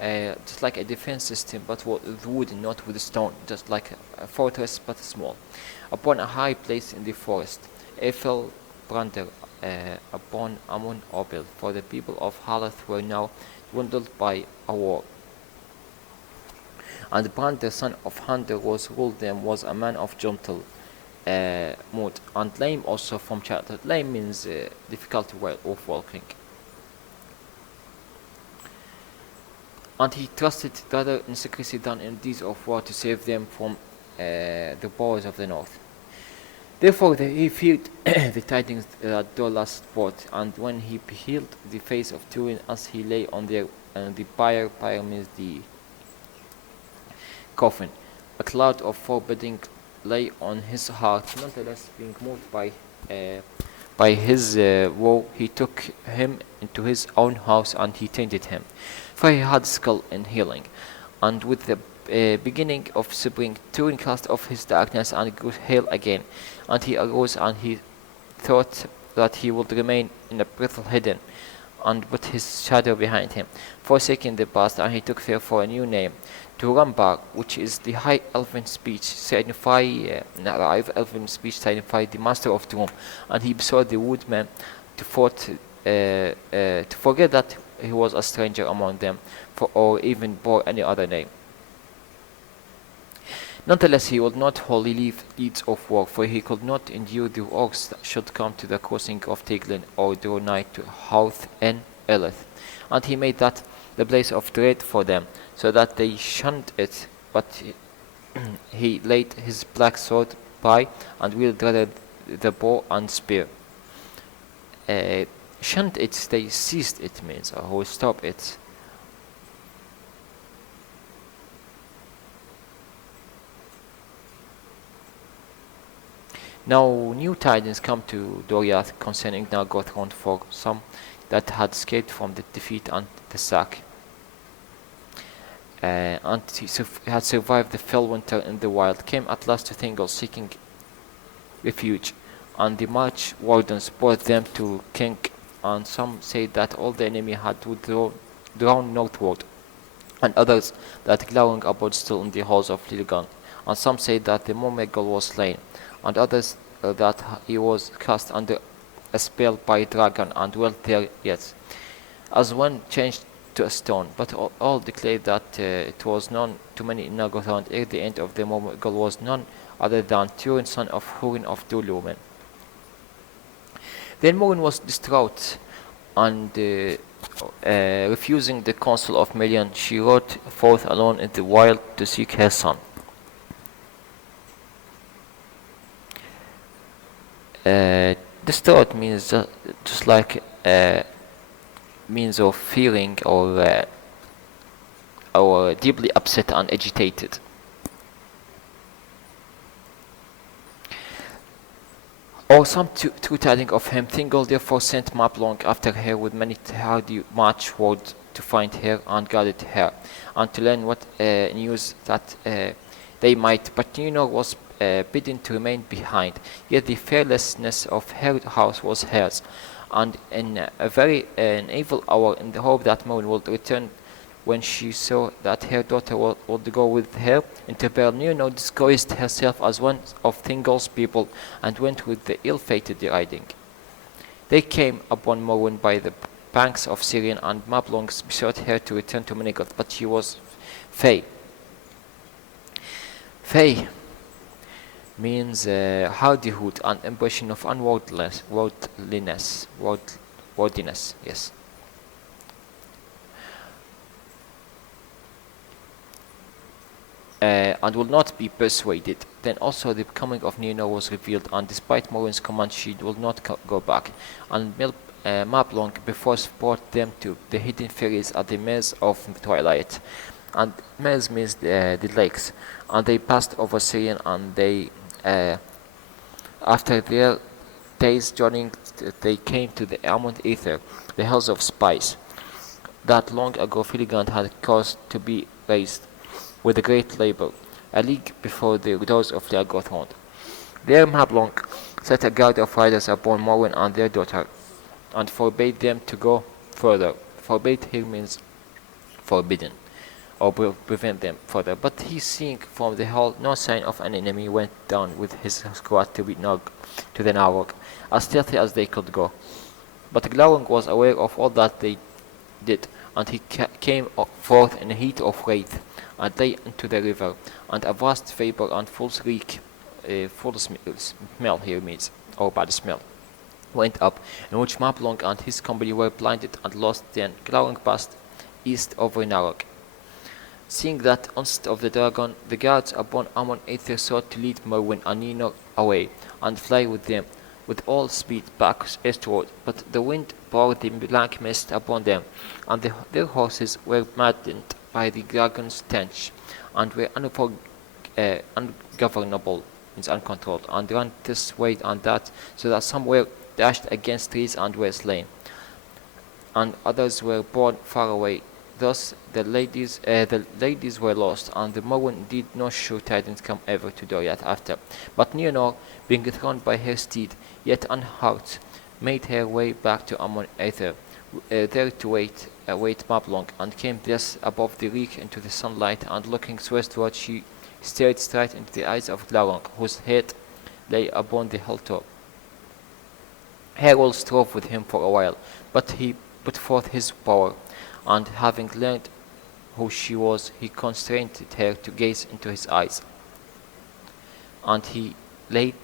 just like a defense system, but with wood, not with stone, just like a fortress, but small, upon a high place in the forest. Eiffel Brander upon Amun Obil, for the people of Halath were now dwindled by a war. And Brander, son of Hander, was ruled them, was a man of gentle mood, and lame also from childhood. Lame means difficulty of walking. And he trusted rather in secrecy than in deeds of war to save them from the boars of the north. Therefore he feared the tidings that Dolas brought, and when he beheld the face of Túrin as he lay on the pyre means the coffin, a cloud of foreboding lay on his heart. Nonetheless, being moved by his woe, he took him into his own house, and he tended him, for he had skill in healing. And with the beginning of spring, Túrin cast off his darkness and grew hale again, and he arose, and he thought that he would remain in a Brethil hidden, and put his shadow behind him, forsaking the past, and he took therefore a new name, Turambar, which is the high elven speech, signify the master of doom, and he besought the woodmen to forget that he was a stranger among them, or even bore any other name. Nonetheless, he would not wholly leave deeds of war, for he could not endure the orcs that should come to the crossing of Tiglan, or draw nigh to Houth en Eleth, and he made that the place of dread for them, so that they shunned it. But he laid his black sword by, and wielded rather the bow and spear. Shunned it, they ceased it means, or stopped it. Now new tidings come to Doriath concerning Nargothrond, for some that had escaped from the defeat and the sack, and he had survived the fell winter in the wild, came at last to Thingol seeking refuge, and the march wardens brought them to King, and some said that all the enemy had drawn northward, and others that glowering abode still in the halls of Lilligant, and some said that the Mormegal was slain, and others that he was cast under a spell by a dragon and dwelt there yet, as one changed to a stone. But all declared that it was none too many in Nargothrond ere the end of the Mormegal was none other than Túrin, son of Húrin of Dulumen. Then Múrin was distraught, and refusing the counsel of Melian, she rode forth alone in the wild to seek her son. Distraught means just like means of feeling or deeply upset and agitated. Or some true tidings of him. Thingol therefore sent Mablung after her with many hardy march word to find her and guarded her, and to learn what news that they might. But Númenor was bidden to remain behind. Yet the fearlessness of her house was hers, and in a very evil hour, in the hope that Moon would return, when she saw that her daughter would go with her into Númenor, disguised herself as one of Thingol's people and went with the ill-fated riding. They came upon Morwen by the banks of Silmarillion, and Mablung besought her to return to Menegoth, but she was fey. Fey means hardihood, an impression of unworldliness, worldliness, yes. And will not be persuaded. Then also the coming of Númenor was revealed, and despite Morwen's command, she will not go back. And Mablung before brought them to the hidden fairies at the maze of twilight. And maze means the lakes. And they passed over Silmarillion, and they, after their days journeying, they came to the almond ether, the hills of spice, that long ago Beleriand had caused to be raised with a great labor, a league before the doors of Leagothond. There Mablung set a guard of riders upon Morwen and their daughter, and forbade them to go further. Forbade here means forbidden, or prevent them further. But he, seeing from the hall no sign of an enemy, went down with his squad to the Narog, as stealthy as they could go. But Glaurung was aware of all that they did, and he came forth in a heat of wrath, and lay into the river, and a vast vapor and false reek, full smell here means, or bad smell, went up, in which Mablung and his company were blinded and lost. Then Glaurung passed east over Narog. Seeing that onset of the dragon, the guards upon Amon Aether sought to lead Morwen and Númenor away, and fly with them with all speed back eastward, but the wind bore the black mist upon them, and their horses were maddened by the dragon's stench, and were ungovernable, means uncontrolled, and ran this way and that, so that some were dashed against trees and were slain, and others were borne far away. Thus the ladies were lost, and the Morwen did no sure tidings come ever to Doriath after. But Númenor, being thrown by her steed, yet unhurt, made her way back to Amon Aether, there to wait Mablung, and came thus above the reek into the sunlight, and looking westward she stared straight into the eyes of Glaurung, whose head lay upon the hilltop. Harold strove with him for a while, but he put forth his power, and having learned who she was, he constrained her to gaze into his eyes, and he laid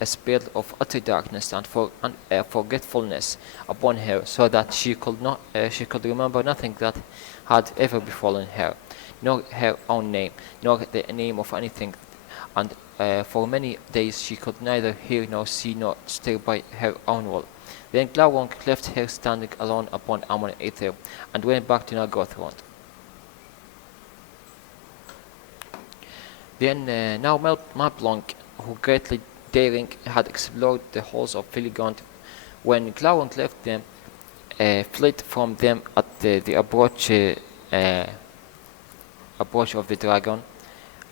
a spell of utter darkness and forgetfulness upon her, so that she could remember nothing that had ever befallen her, nor her own name, nor the name of anything, and for many days she could neither hear nor see nor stir by her own will. Then Glaurung left her standing alone upon Amon Aether, and went back to Nargothrond. Then now Mablung, who greatly daring, had explored the halls of Beleriand. When Glaurung left them, fled from them at the approach of the dragon,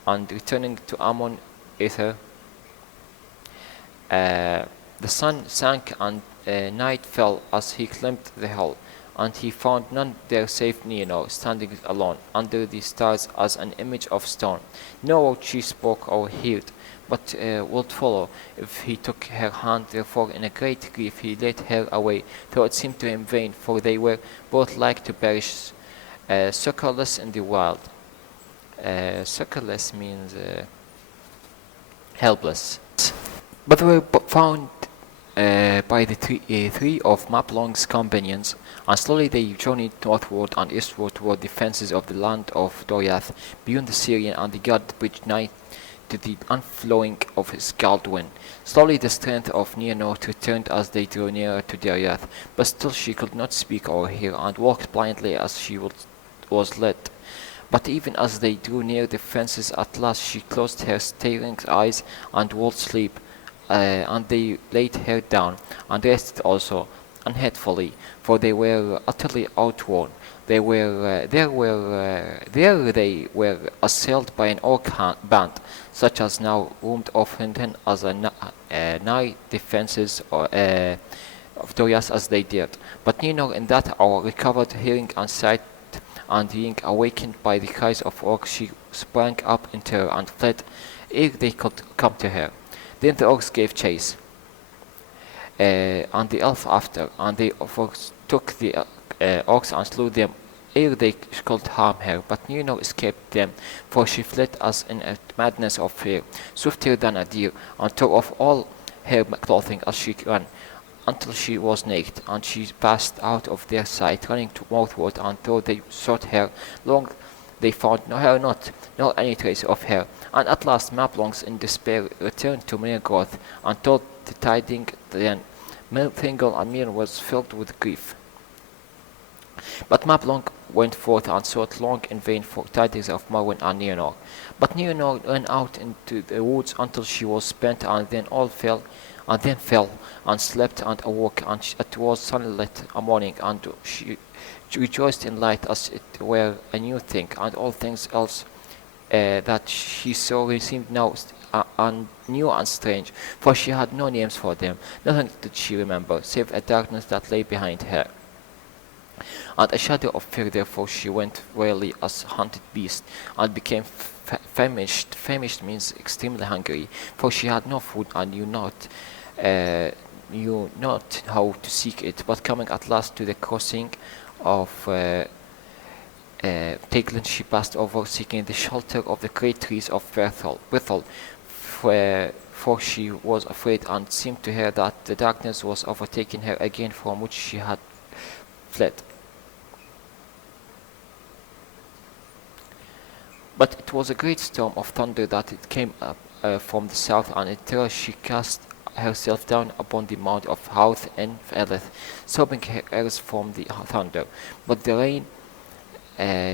and returning to Amon Aether, the sun sank and night fell as he climbed the hill, and he found none there save Númenor, standing alone under the stars as an image of stone. No word she spoke or heard, but would follow if he took her hand. Therefore in a great grief he led her away, though it seemed to him vain, for they were both like to perish, succourless in the wild. Succourless means helpless. But they were found by the three of Mablung's companions, and slowly they journeyed northward and eastward toward the fences of the land of Doriath, beyond the Silmarillion and the guarded bridge nigh to the unflowing of his galled wind. Slowly the strength of Númenor returned as they drew nearer to their yacht, but still she could not speak or hear, and walked blindly as she was led. But even as they drew near the fences, at last she closed her staring eyes and would sleep, and they laid her down, and rested also, unheedfully, for they were utterly outworn. There they were assailed by an orc band, such as now roamed often as nigh the fences of Dorias as they dared. But Númenor in that hour recovered hearing and sight, and being awakened by the cries of orcs, she sprang up in terror and fled ere they could come to her. Then the orcs gave chase, and the elf after, and they took the orcs and slew them ere they could harm her. But Númenor escaped them, for she fled as in a madness of fear, swifter than a deer, and tore off all her clothing as she ran, until she was naked, and she passed out of their sight, running to northward, and though they sought her long, they found her not, nor any trace of her. And at last Mablungs in despair returned to Middle-earth, and told the tidings. Then Thingol and Mir was filled with grief. But Mablung went forth and sought long in vain for tidings of Morwen and Númenor. But Númenor ran out into the woods until she was spent, and then fell and slept and awoke, and it was sunlit a morning, and she rejoiced in light as it were a new thing, and all things else that she saw seemed now new and strange, for she had no names for them. Nothing did she remember, save a darkness that lay behind her, and a shadow of fear. Therefore she went warily as a hunted beast, and became famished. Famished means extremely hungry, for she had no food, and knew not how to seek it. But coming at last to the crossing of Teglin, she passed over, seeking the shelter of the great trees of Withel, for she was afraid, and seemed to her that the darkness was overtaking her again, from which she had fled. But it was a great storm of thunder that it came up from the south, and in terror she cast herself down upon the mount of Howth and Eleth, sobbing her ears from the thunder. But the rain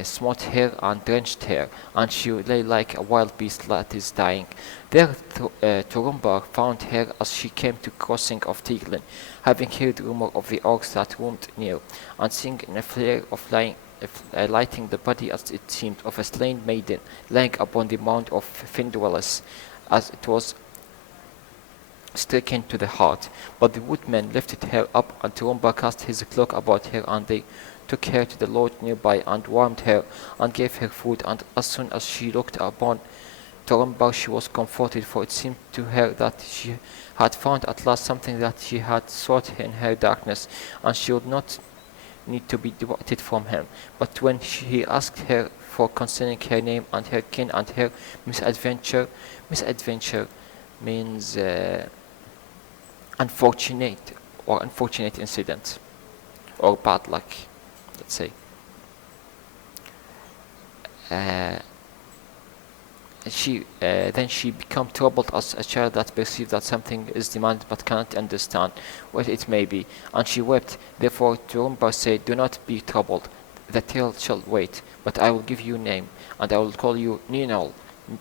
smote her and drenched her, and she lay like a wild beast that is dying. There Turambar found her as she came to crossing of Teglin, having heard rumor of the orcs that roamed near, and seeing in a flare of lighting the body, as it seemed, of a slain maiden lying upon the mount of Findwellis, as it was stricken to the heart. But the woodmen lifted her up, and Turambar cast his cloak about her, and they took her to the lodge nearby, and warmed her, and gave her food. And as soon as she looked upon Turambar, she was comforted, for it seemed to her that she had found at last something that she had sought in her darkness, and she would not need to be departed from him. But when he asked her for concerning her name and her kin and her misadventure means unfortunate incident, or bad luck, let's say. Then she became troubled as a child that perceives that something is demanded but cannot understand what it may be, and she wept. Therefore Turambar said, "Do not be troubled, the tale shall wait, but I will give you a name, and I will call you Númenor,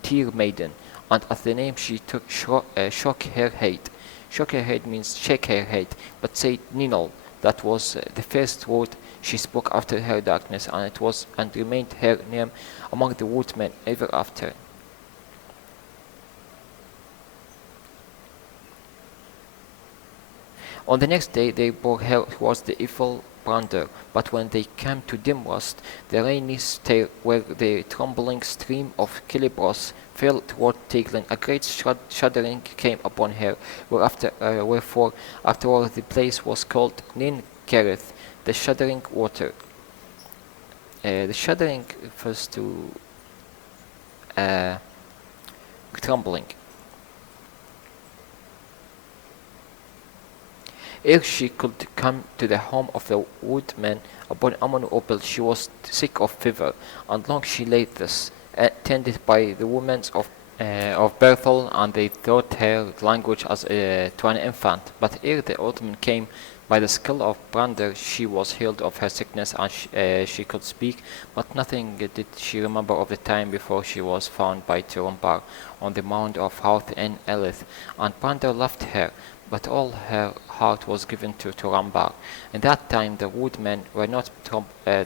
Tear Maiden." And at the name she took shock her head. Shock her head means shake her head, but said Númenor. That was the first word she spoke after her darkness, and it was and remained her name among the woodmen ever after. On the next day they bore her towards the evil Brander, but when they came to Dimrust, the rainy stair where the tumbling stream of Kilibros fell toward Teglin, a great shuddering came upon her, wherefore afterward the place was called Nin Kerith, the shuddering water. The shuddering refers to trembling. Ere she could come to the home of the woodmen upon Amon Opel, she was sick of fever, and long she lay thus, tended by the women of of Berthel, and they taught her language as to an infant. But ere the autumn came, by the skill of Brander, she was healed of her sickness, and she could speak, but nothing did she remember of the time before she was found by Turambar on the mound of Houth in Elith. And Brander loved her, but all her heart was given to Turambar. In that time the woodmen were not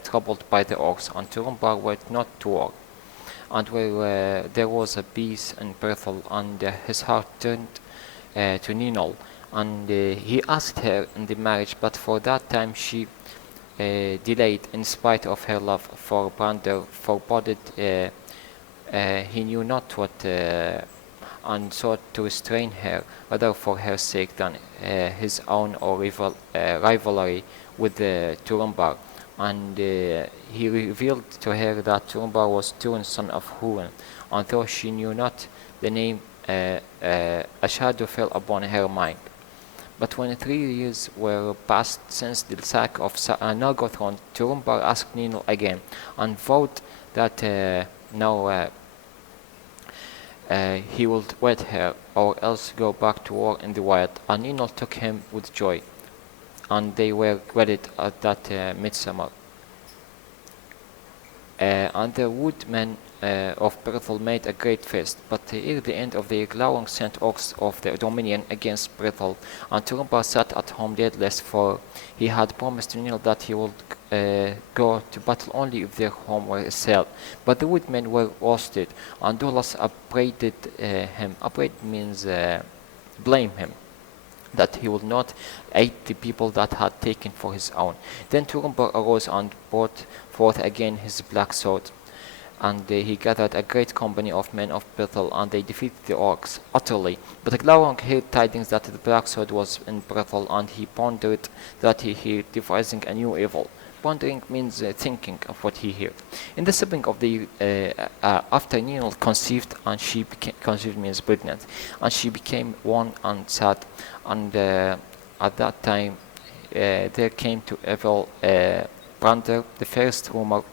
troubled by the orcs, and Turambar went not to war. And where there was a peace in Berthel, and his heart turned to Ninol, and he asked her in the marriage, but for that time she delayed, in spite of her love for Brander foreboded. He knew not what, and sought to restrain her, rather for her sake than his own or rivalry with Turambar. And he revealed to her that Turambar was Túrin, son of Húrin, and though she knew not the name, a shadow fell upon her mind. But when 3 years were passed since the sack of Nargothrond, Turambar asked Ninel again, and vowed that now he would wed her, or else go back to war in the wild. And Ninel took him with joy, and they were wedded at that midsummer. And the woodmen of Berthel made a great feast, but ere the end of the year Glaurung sent orcs of the Dominion against Berthel, and Turambar sat at home deadless, for he had promised to Ninel that he would go to battle only if their home were assailed. But the woodmen were roasted, and Dolas upbraided him. Upbraid means blame him, that he would not aid the people that had taken for his own. Then Turambar arose and brought forth again his black sword, and he gathered a great company of men of Berthel, and they defeated the orcs utterly. But Glaurung heard tidings that the black sword was in Berthel, and he pondered that he devising a new evil. Pondering means thinking of what he heard. In the spring of the after Ninel conceived, and she became, conceived means pregnant, and she became wan and sad, and at that time there came to evil Brander the first rumor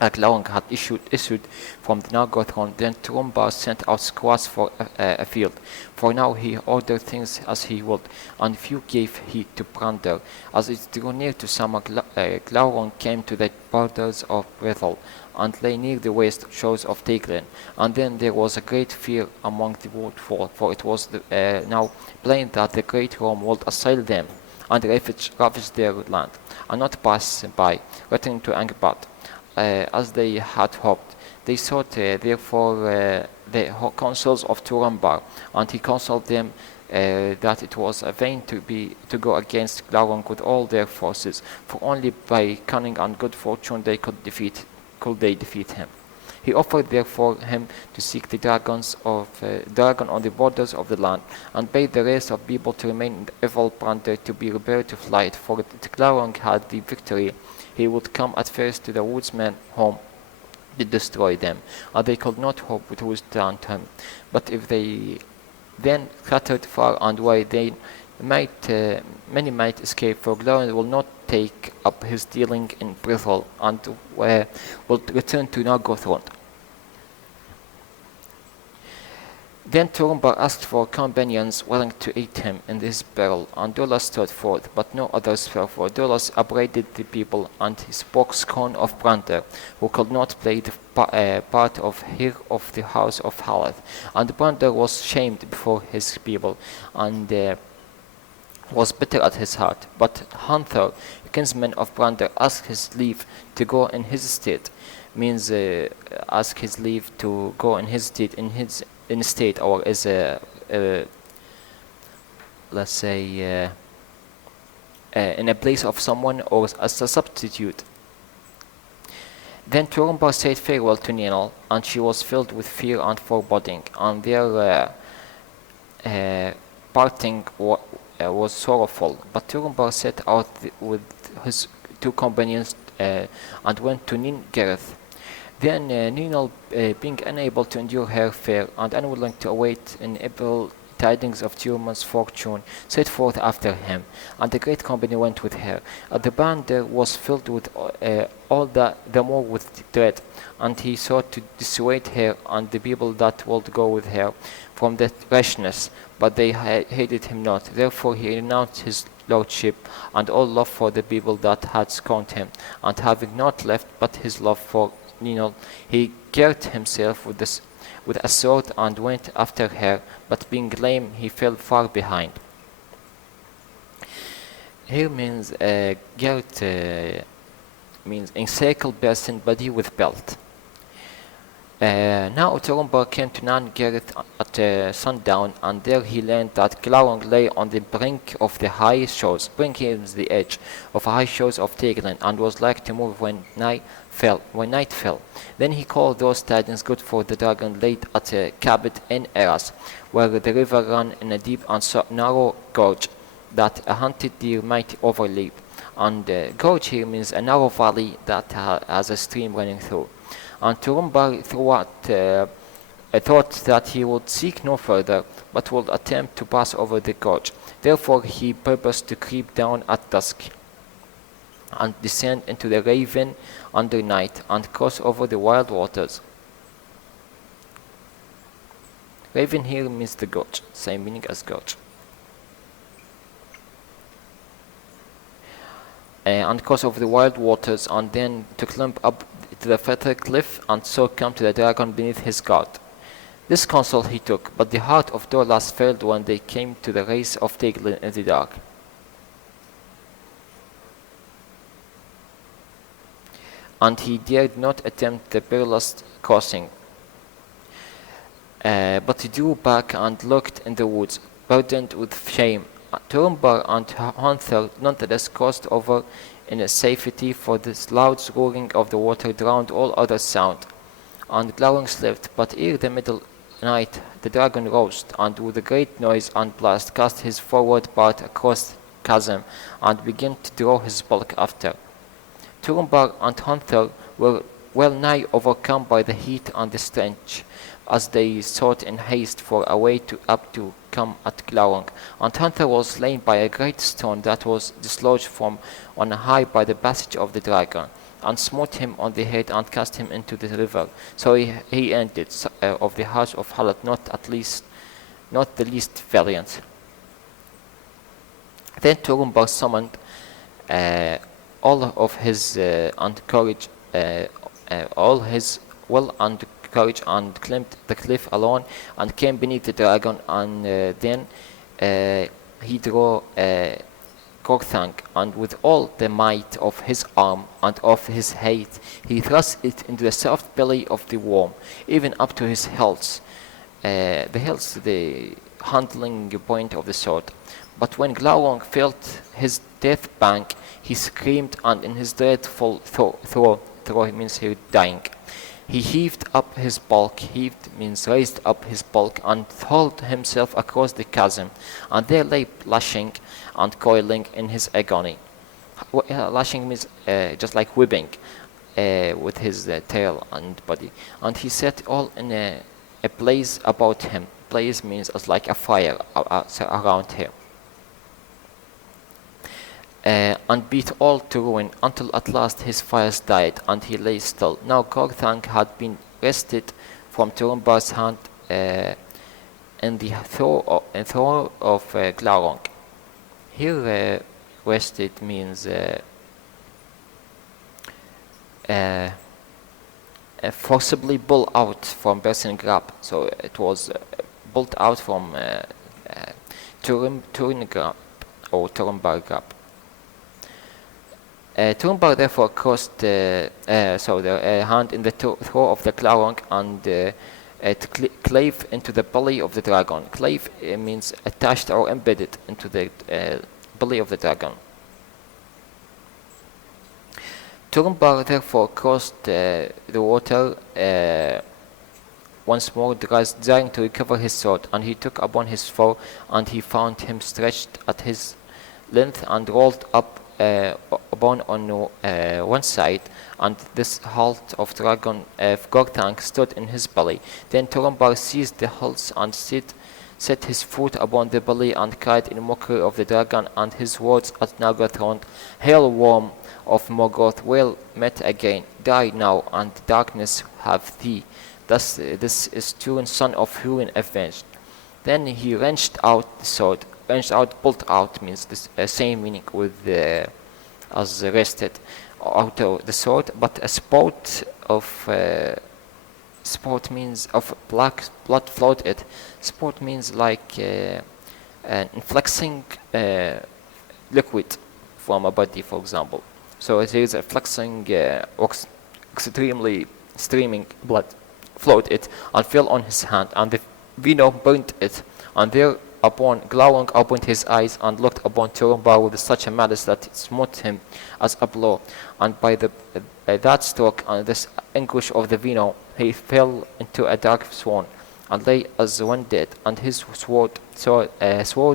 Glaurung had issued from the Nargothrond. Then Turambar sent out squads for a field, for now he ordered things as he would, and few gave heed to Brander. As it drew near to summer, Glaurung came to the borders of Berthel, and lay near the west shores of Teglin. And then there was a great fear among the woodfolk, for it was now plain that the great Rome would assail them, and ravage their land, and not pass by, returning to Angband, as they had hoped. They sought therefore the counsels of Turambar, and he counseled them that it was a vain to go against Glaurung with all their forces, for only by cunning and good fortune they could they defeat him. He offered therefore him to seek the dragon on the borders of the land, and bade the rest of people to remain in the evil Brander to be prepared to flight, for if Glaurung had the victory, he would come at first to the woodsmen home to destroy them, and they could not hope to withstand him. But if they then scattered far and wide, they many might escape, for Glaurung will not take up his dealing in Berthel, and will return to Nargothrond. Then Turambar asked for companions willing to aid him in his peril, and Dolas stood forth, but no others fell, for Dolas upbraided the people, and he spoke scorn of Brander, who could not play the part of heir of the house of Haleth. And Brander was shamed before his people, and was bitter at his heart. But Hunthor, kinsman of Brander, asked his leave to go in his stead. Means ask his leave to go in his stead, in state, or as a let's say in a place of someone, or as a substitute. Then Turambar said farewell to Ninel, and she was filled with fear and foreboding, and their parting was sorrowful. But Turambar set out with his two companions and went to Ningereth. Then Ninel, being unable to endure her fear and unwilling to await an evil tidings of Túrin's fortune, set forth after him, and a great company went with her. The band was filled with all the more with dread, and he sought to dissuade her and the people that would go with her from that rashness, but they hated him not. Therefore he renounced his lordship and all love for the people that had scorned him, and having not left but his love for Númenor, he girt himself with a sword and went after her, but being lame he fell far behind. Here means girt means encircle person body with belt. Now Turambar came to Nan-Gareth at sundown, and there he learned that Glaurung lay on the brink of the high shores. Brink is the edge of high shores of Tolkien, and was like to move when night fell. Then he called those tidings good, for the dragon laid at a cabin in Eras, where the river ran in a deep and narrow gorge that a hunted deer might overleap. And gorge here means a narrow valley that has a stream running through. And Turambar thought that he would seek no further, but would attempt to pass over the gorge. Therefore he purposed to creep down at dusk, and descend into the Raven under night, and cross over the wild waters. Raven here means the gorge, same meaning as gorge. And cross over the wild waters, and then to climb up to the feather cliff, and so come to the dragon beneath his guard. This counsel he took, but the heart of Dorlas failed when they came to the race of Tolkien in the dark. And he dared not attempt the perilous crossing, but he drew back and lurked in the woods, burdened with shame. Turambar and Hunther nonetheless crossed over in safety, for the loud roaring of the water drowned all other sound. And Glaurung slept, but ere the middle night the dragon rose, and with a great noise and blast cast his forward part across the chasm, and began to draw his bulk after. Turambar and Hunther were well nigh overcome by the heat and the stench, as they sought in haste for a way up to come at Glaurung. And Hunther was slain by a great stone that was dislodged from on high by the passage of the dragon, and smote him on the head and cast him into the river. So he ended of the house of Hallet, not the least valiant. Then Turambar summoned all of his all his will and courage, and climbed the cliff alone, and came beneath the dragon, and then he drew Gorthang, and with all the might of his arm and of his hate, he thrust it into the soft belly of the worm, even up to his hilts. The handling point of the sword. But when Glaurung felt his death pang, he screamed, and in his dreadful throe means he dying, he heaved up his bulk. Heaved means raised up his bulk, and hurled himself across the chasm, and there lay lashing and coiling in his agony. Lashing means just like whipping with his tail and body. And he set all in a blaze about him. Blaze means as like a fire around him. And beat all to ruin, until at last his fires died, and he lay still. Now Gorthang had been wrested from Turambar's hand in the throw of Glaurung. Here wrested means forcibly pulled out from Bersin Grab. So it was pulled out from Túrin Grab or Turambar Grab. Turambar therefore crossed the hand in the throw of the Glaurung, and it clave into the belly of the dragon. Clave means attached or embedded into the belly of the dragon. Turambar therefore crossed the water once more, desiring to recover his sword, and he took upon his foe, and he found him stretched at his length and rolled up upon on one side, and this halt of dragon Gorthang stood in his belly. Then Turambar seized the hulls and set his foot upon the belly, and cried in mockery of the dragon and his words at Nargothrond, Hail, worm of Morgoth, well met again. Die now, and darkness have thee. Thus this is Túrin, son of Húrin, avenged. Then he wrenched out the sword. Wrenched out, pulled out means the same meaning with as wrested out of the sword, but a spot means of black blood flowed it. Spot means like an inflexing liquid from a body, for example. So there is a flexing extremely streaming blood flowed it and fell on his hand, and the vino burnt it, and thereupon Glaurung opened his eyes and looked upon Turambar with such a malice that it smote him as a blow, and by that stroke and this anguish of the vino he fell into a dark swoon and lay as one dead, and his sword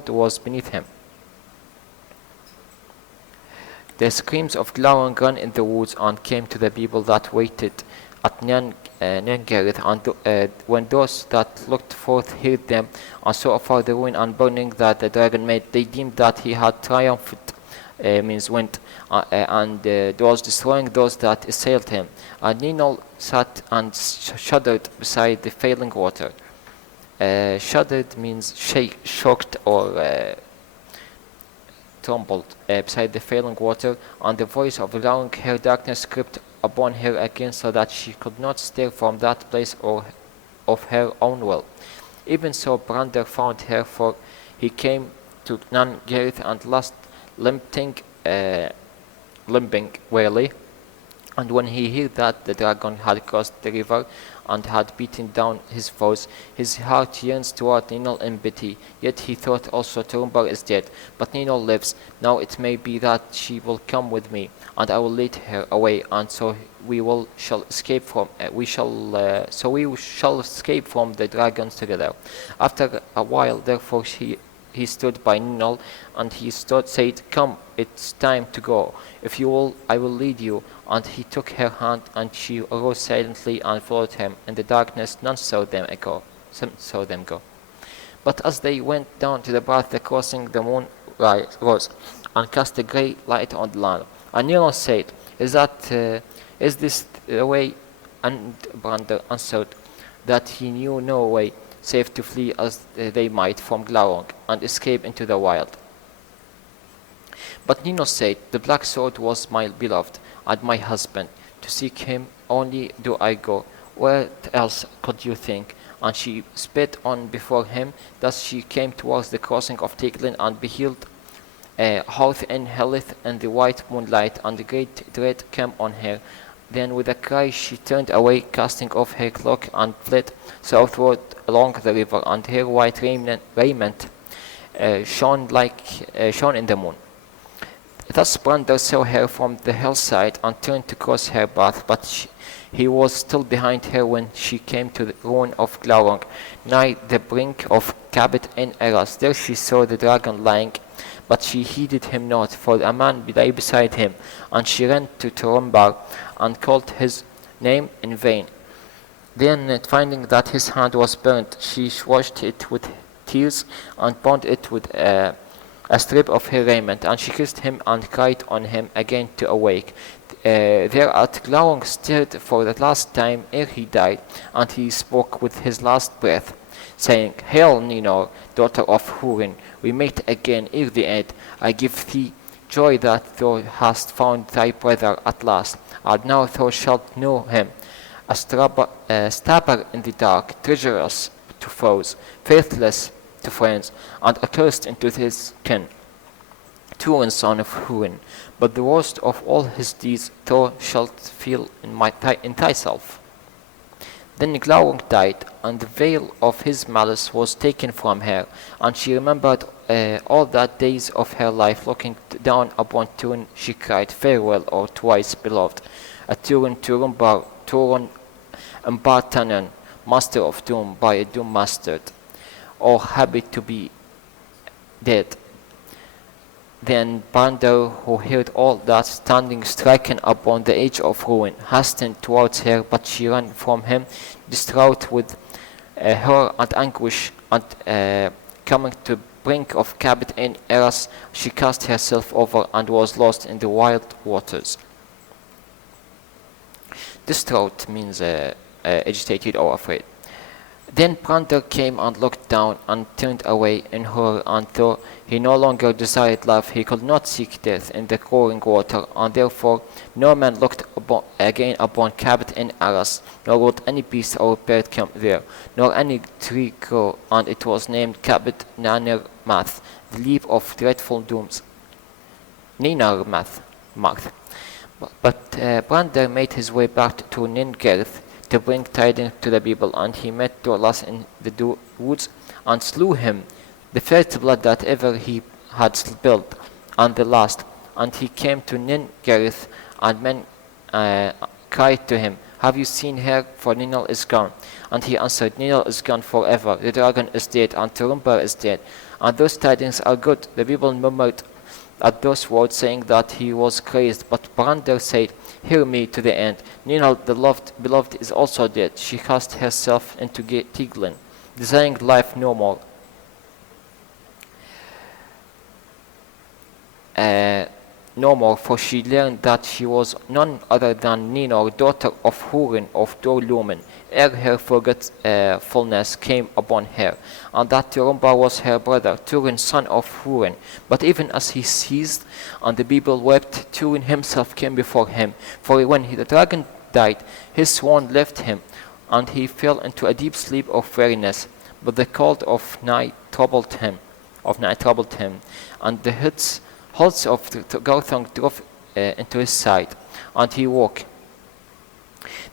was beneath him. The screams of Glaurung ran in the woods and came to the people that waited at Nirngareth, and when those that looked forth heard them and saw afar the ruin and burning that the dragon made, they deemed that he had triumphed, means went, and was destroying those that assailed him. And Ninol sat and shuddered beside the failing water. Shuddered means shocked or trembled beside the failing water, and the voice of Glaurung, her darkness crept upon her again, so that she could not stir from that place or of her own will. Even so Brandir found her, for he came to Nirngareth and last limping wearily, and when he heard that the dragon had crossed the river and had beaten down his foes, his heart yearns toward Ninol in pity. Yet he thought also, Turambar is dead, but Ninol lives. Now it may be that she will come with me, and I will lead her away, and so we shall escape from the dragons together. After a while, therefore, he stood by Ninol, and he said, Come, it's time to go. If you will, I will lead you. And he took her hand, and she arose silently and followed him. In the darkness none saw them go. But as they went down to the path, the crossing, the moon rose and cast a grey light on the land. And Ninol said, Is this the way? And Brandir answered that he knew no way save to flee as they might from Glaurung and escape into the wild. But Ninol said, The black sword was my beloved and my husband. To seek him only do I go. Where else could you think? And she sped on before him. Thus she came towards the crossing of Teglin, and beheld Howth in Helith in the white moonlight, and the great dread came on her. Then with a cry she turned away, casting off her cloak, and fled southward along the river, and her white raiment shone in the moon. Thus Brandir saw her from the hillside and turned to cross her path, but he was still behind her when she came to the ruin of Glaurung, nigh the brink of Cabot in Eras. There she saw the dragon lying, but she heeded him not, for a man lay beside him, and she ran to Turambar and called his name in vain. Then, finding that his hand was burnt, she washed it with tears and bound it with a strip of her raiment, and she kissed him and cried on him again to awake. Thereat Glaurung stirred for the last time ere he died, and he spoke with his last breath, saying, Hail, Ninor, daughter of Húrin, we meet again ere the end. I give thee joy that thou hast found thy brother at last, and now thou shalt know him, a stabber in the dark, treacherous to foes, faithless to friends, and accursed into his kin. Túrin, son of Húrin, but the worst of all his deeds thou shalt feel in thyself. Then Glaurung died, and the veil of his malice was taken from her, and she remembered all that days of her life. Looking down upon Túrin, she cried, Farewell, O twice beloved, a Túrin, Turambar, Túrin, Umbartanen, master of doom, by a doom mastered, or happy to be dead. Then Brandir, who heard all that, standing stricken upon the edge of ruin, hastened towards her, but she ran from him, distraught with horror and anguish, and coming to brink of Cabot in Eras, she cast herself over and was lost in the wild waters. Distraught means agitated or afraid. Then Brander came and looked down and turned away in horror, and though he no longer desired life, he could not seek death in the roaring water, and therefore no man looked again upon Cabot in Arras, nor would any beast or bird come there, nor any tree grow, and it was named Cabot Naner Math, the leaf of dreadful dooms. Ninar Math. But Brander made his way back to Ningerth to bring tidings to the people, and he met Dorlas in the woods and slew him, the first blood that ever he had spilled, and the last. And he came to Ningerith, and men cried to him, "Have you seen her? For Ninal is gone." And he answered, "Ninal is gone forever. The dragon is dead, and Turambar is dead. And those tidings are good." The people murmured at those words, saying that he was crazed. But Brander said, "Hear me to the end. Ninal, the beloved, is also dead. She cast herself into Tiglin, desiring life no more. For she learned that she was none other than Númenor, daughter of Túrin of Dor-Lumen, ere her forgetfulness came upon her, and that Turambar was her brother, Túrin, son of Túrin. But even as he ceased, and the people wept, Túrin himself came before him. For when the dragon died, his swan left him, and he fell into a deep sleep of weariness. But the cold of night troubled him, and the holds of Gauthong drove into his side, and he woke.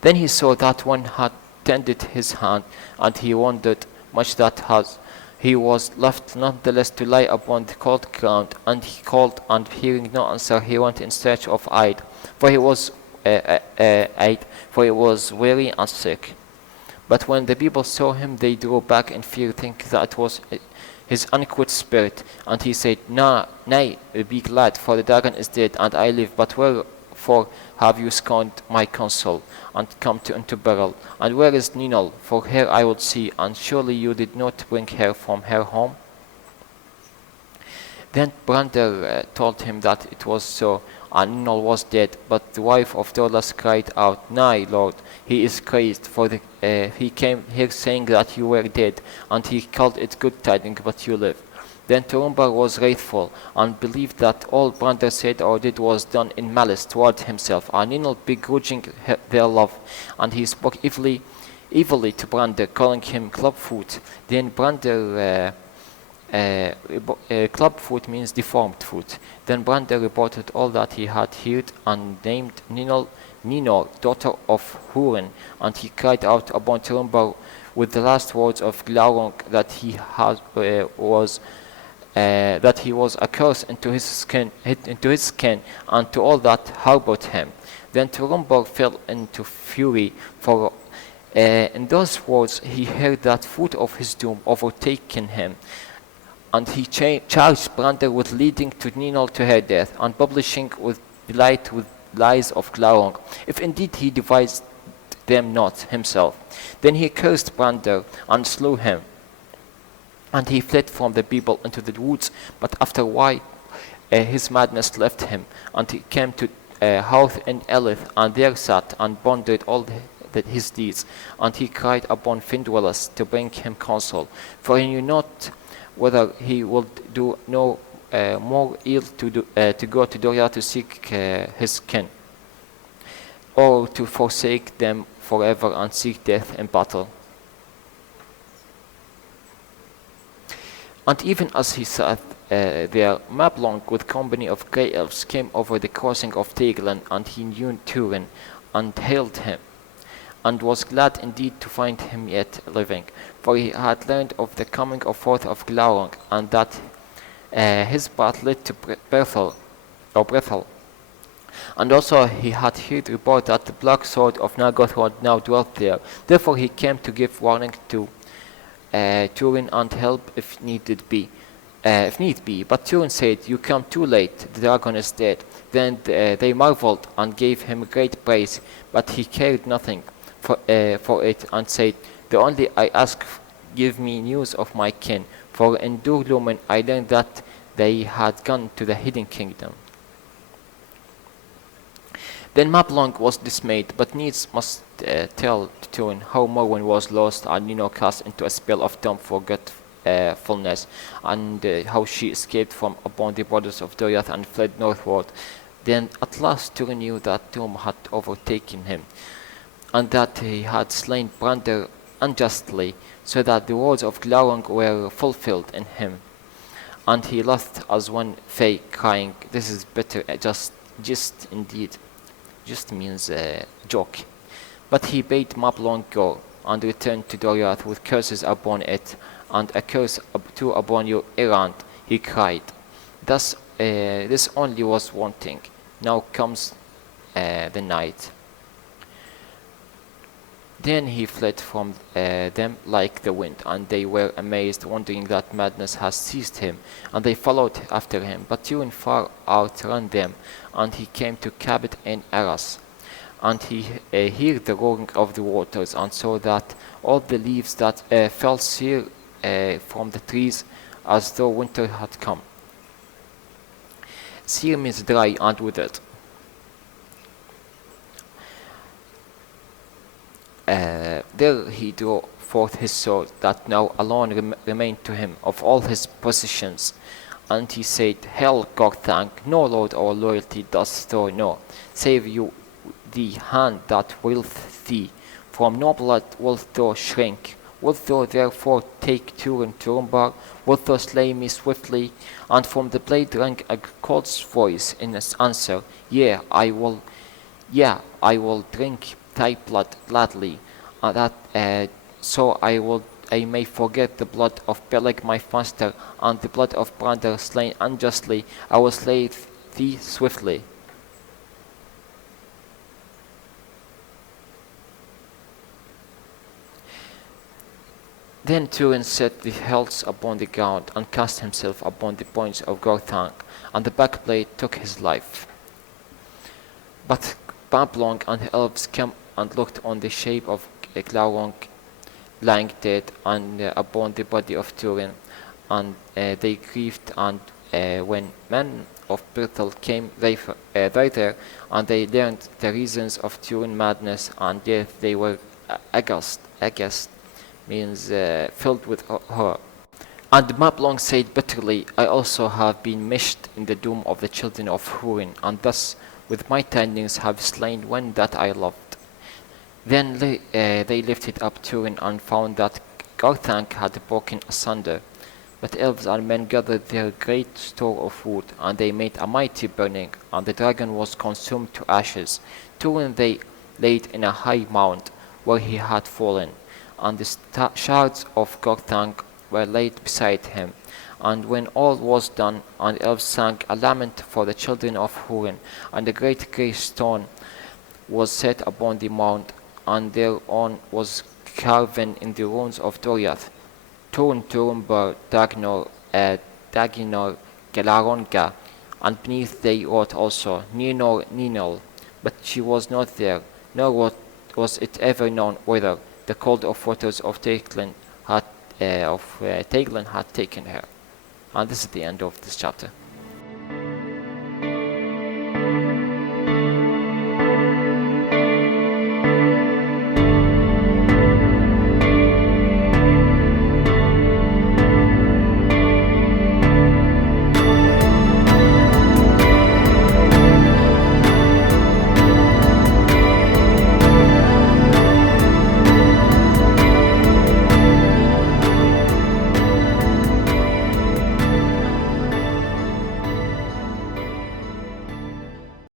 Then he saw that one had tended his hand, and he wondered much that he was left nonetheless to lie upon the cold ground. And he called, and hearing no answer, he went in search of aid, for he was weary and sick. But when the people saw him, they drew back in fear, thinking that it was his unquit spirit. And he said, Nay, be glad, for the dragon is dead, and I live. But wherefore have you scorned my counsel, and come into peril? And where is Ninal? For her I would see, and surely you did not bring her from her home. Then Brander told him that it was so, and Ninal was dead. But the wife of Dorlas cried out, Nay, Lord, he is crazed, for he came here saying that you were dead, and he called it good tidings, but you live. Then Turambar was wrathful, and believed that all Brander said or did was done in malice toward himself, and Ninal begrudging their love, and he spoke evilly to Brander, calling him clubfoot. Then Brander clubfoot means deformed foot. Then Brander reported all that he had heard, and named Ninor, daughter of Túrin, and he cried out upon Turambar with the last words of Glaurung, that he was a curse into his skin, and to all that harbored him. Then Turambar fell into fury, for in those words he heard that foot of his doom overtaken him. And he charged Brander with leading to Ninal to her death, and publishing with delight with lies of Glaurung, if indeed he devised them not himself. Then he cursed Brander and slew him, and he fled from the people into the woods. But after a while his madness left him, and he came to Howth in Elith, and there sat and pondered all his deeds. And he cried upon Findwellas to bring him counsel, for he knew not whether he would do no more ill to go to Doria to seek his kin, or to forsake them forever and seek death in battle. And even as he sat there, Mablung with company of grey elves came over the crossing of Tegelan, and he knew Túrin, and hailed him, and was glad indeed to find him yet living, for he had learned of the coming forth of Glaurung, and that his path led to Brethel. And also he had heard report that the black sword of Nargothrond now dwelt there. Therefore he came to give warning to Túrin, and help if need be. But Túrin said, You come too late, the dragon is dead. Then they marveled and gave him great praise, but he cared nothing for it, and said, The only I ask give me news of my kin, for in Lumen I learned that they had gone to the Hidden Kingdom. Then Mablung was dismayed, but needs must tell Túrin how Morwen was lost and cast into a spell of dumb forgetfulness, and how she escaped from upon the borders of Doriath and fled northward. Then at last Túrin knew that doom had overtaken him, and that he had slain Brandir unjustly, so that the words of Glaurung were fulfilled in him. And he laughed as one Fae, crying, "This is better, just indeed." Just means joke. But he bade Mablung go, and returned to Doriath with curses upon it, and a curse too upon your errand, he cried. Thus this only was wanting. Now comes the night. Then he fled from them like the wind, and they were amazed, wondering that madness had seized him, and they followed after him. But Túrin far outran them, and he came to Cabot in Arras, and he heard the roaring of the waters, and saw that all the leaves that fell sere from the trees, as though winter had come. Sere means dry and withered. There he drew forth his sword, that now alone remained to him of all his possessions. And he said, "Hail, Gurthank, no lord or loyalty dost thou know, save you the hand that willeth thee. From no blood wilt thou shrink. Wilt thou therefore take Túrin Turambar? Wilt thou slay me swiftly?" And from the blade rang a cold's voice in his answer, "Yea, I will drink thy blood gladly, so I may forget the blood of Peleg my master, and the blood of Brandir slain unjustly. I will slay thee swiftly." Then Túrin set the hilts upon the ground, and cast himself upon the points of Gurthank, and the backblade took his life. But Mablung and the elves came and looked on the shape of Glaurung lying dead, and upon the body of Túrin, and they grieved. And when men of Birthel came thither, and they learned the reasons of Túrin madness and death, they were aghast means filled with horror. And Mablung said bitterly, "I also have been meshed in the doom of the children of Húrin, and thus with my tidings have slain one that I loved." Then they lifted up Túrin, and found that Gurthank had broken asunder. But elves and men gathered their great store of wood, and they made a mighty burning, and the dragon was consumed to ashes. Túrin they laid in a high mound, where he had fallen, and the shards of Gurthank were laid beside him. And when all was done, and elves sang a lament for the children of Húrin, and a great grey stone was set upon the mound, and thereon was carven in the runes of Doriath, Túrin Turambar Daginor Galaronga, and beneath they wrote also Ninor Ninol, but she was not there, nor was it ever known whether the cold of waters of Teiglan had taken her. And this is the end of this chapter.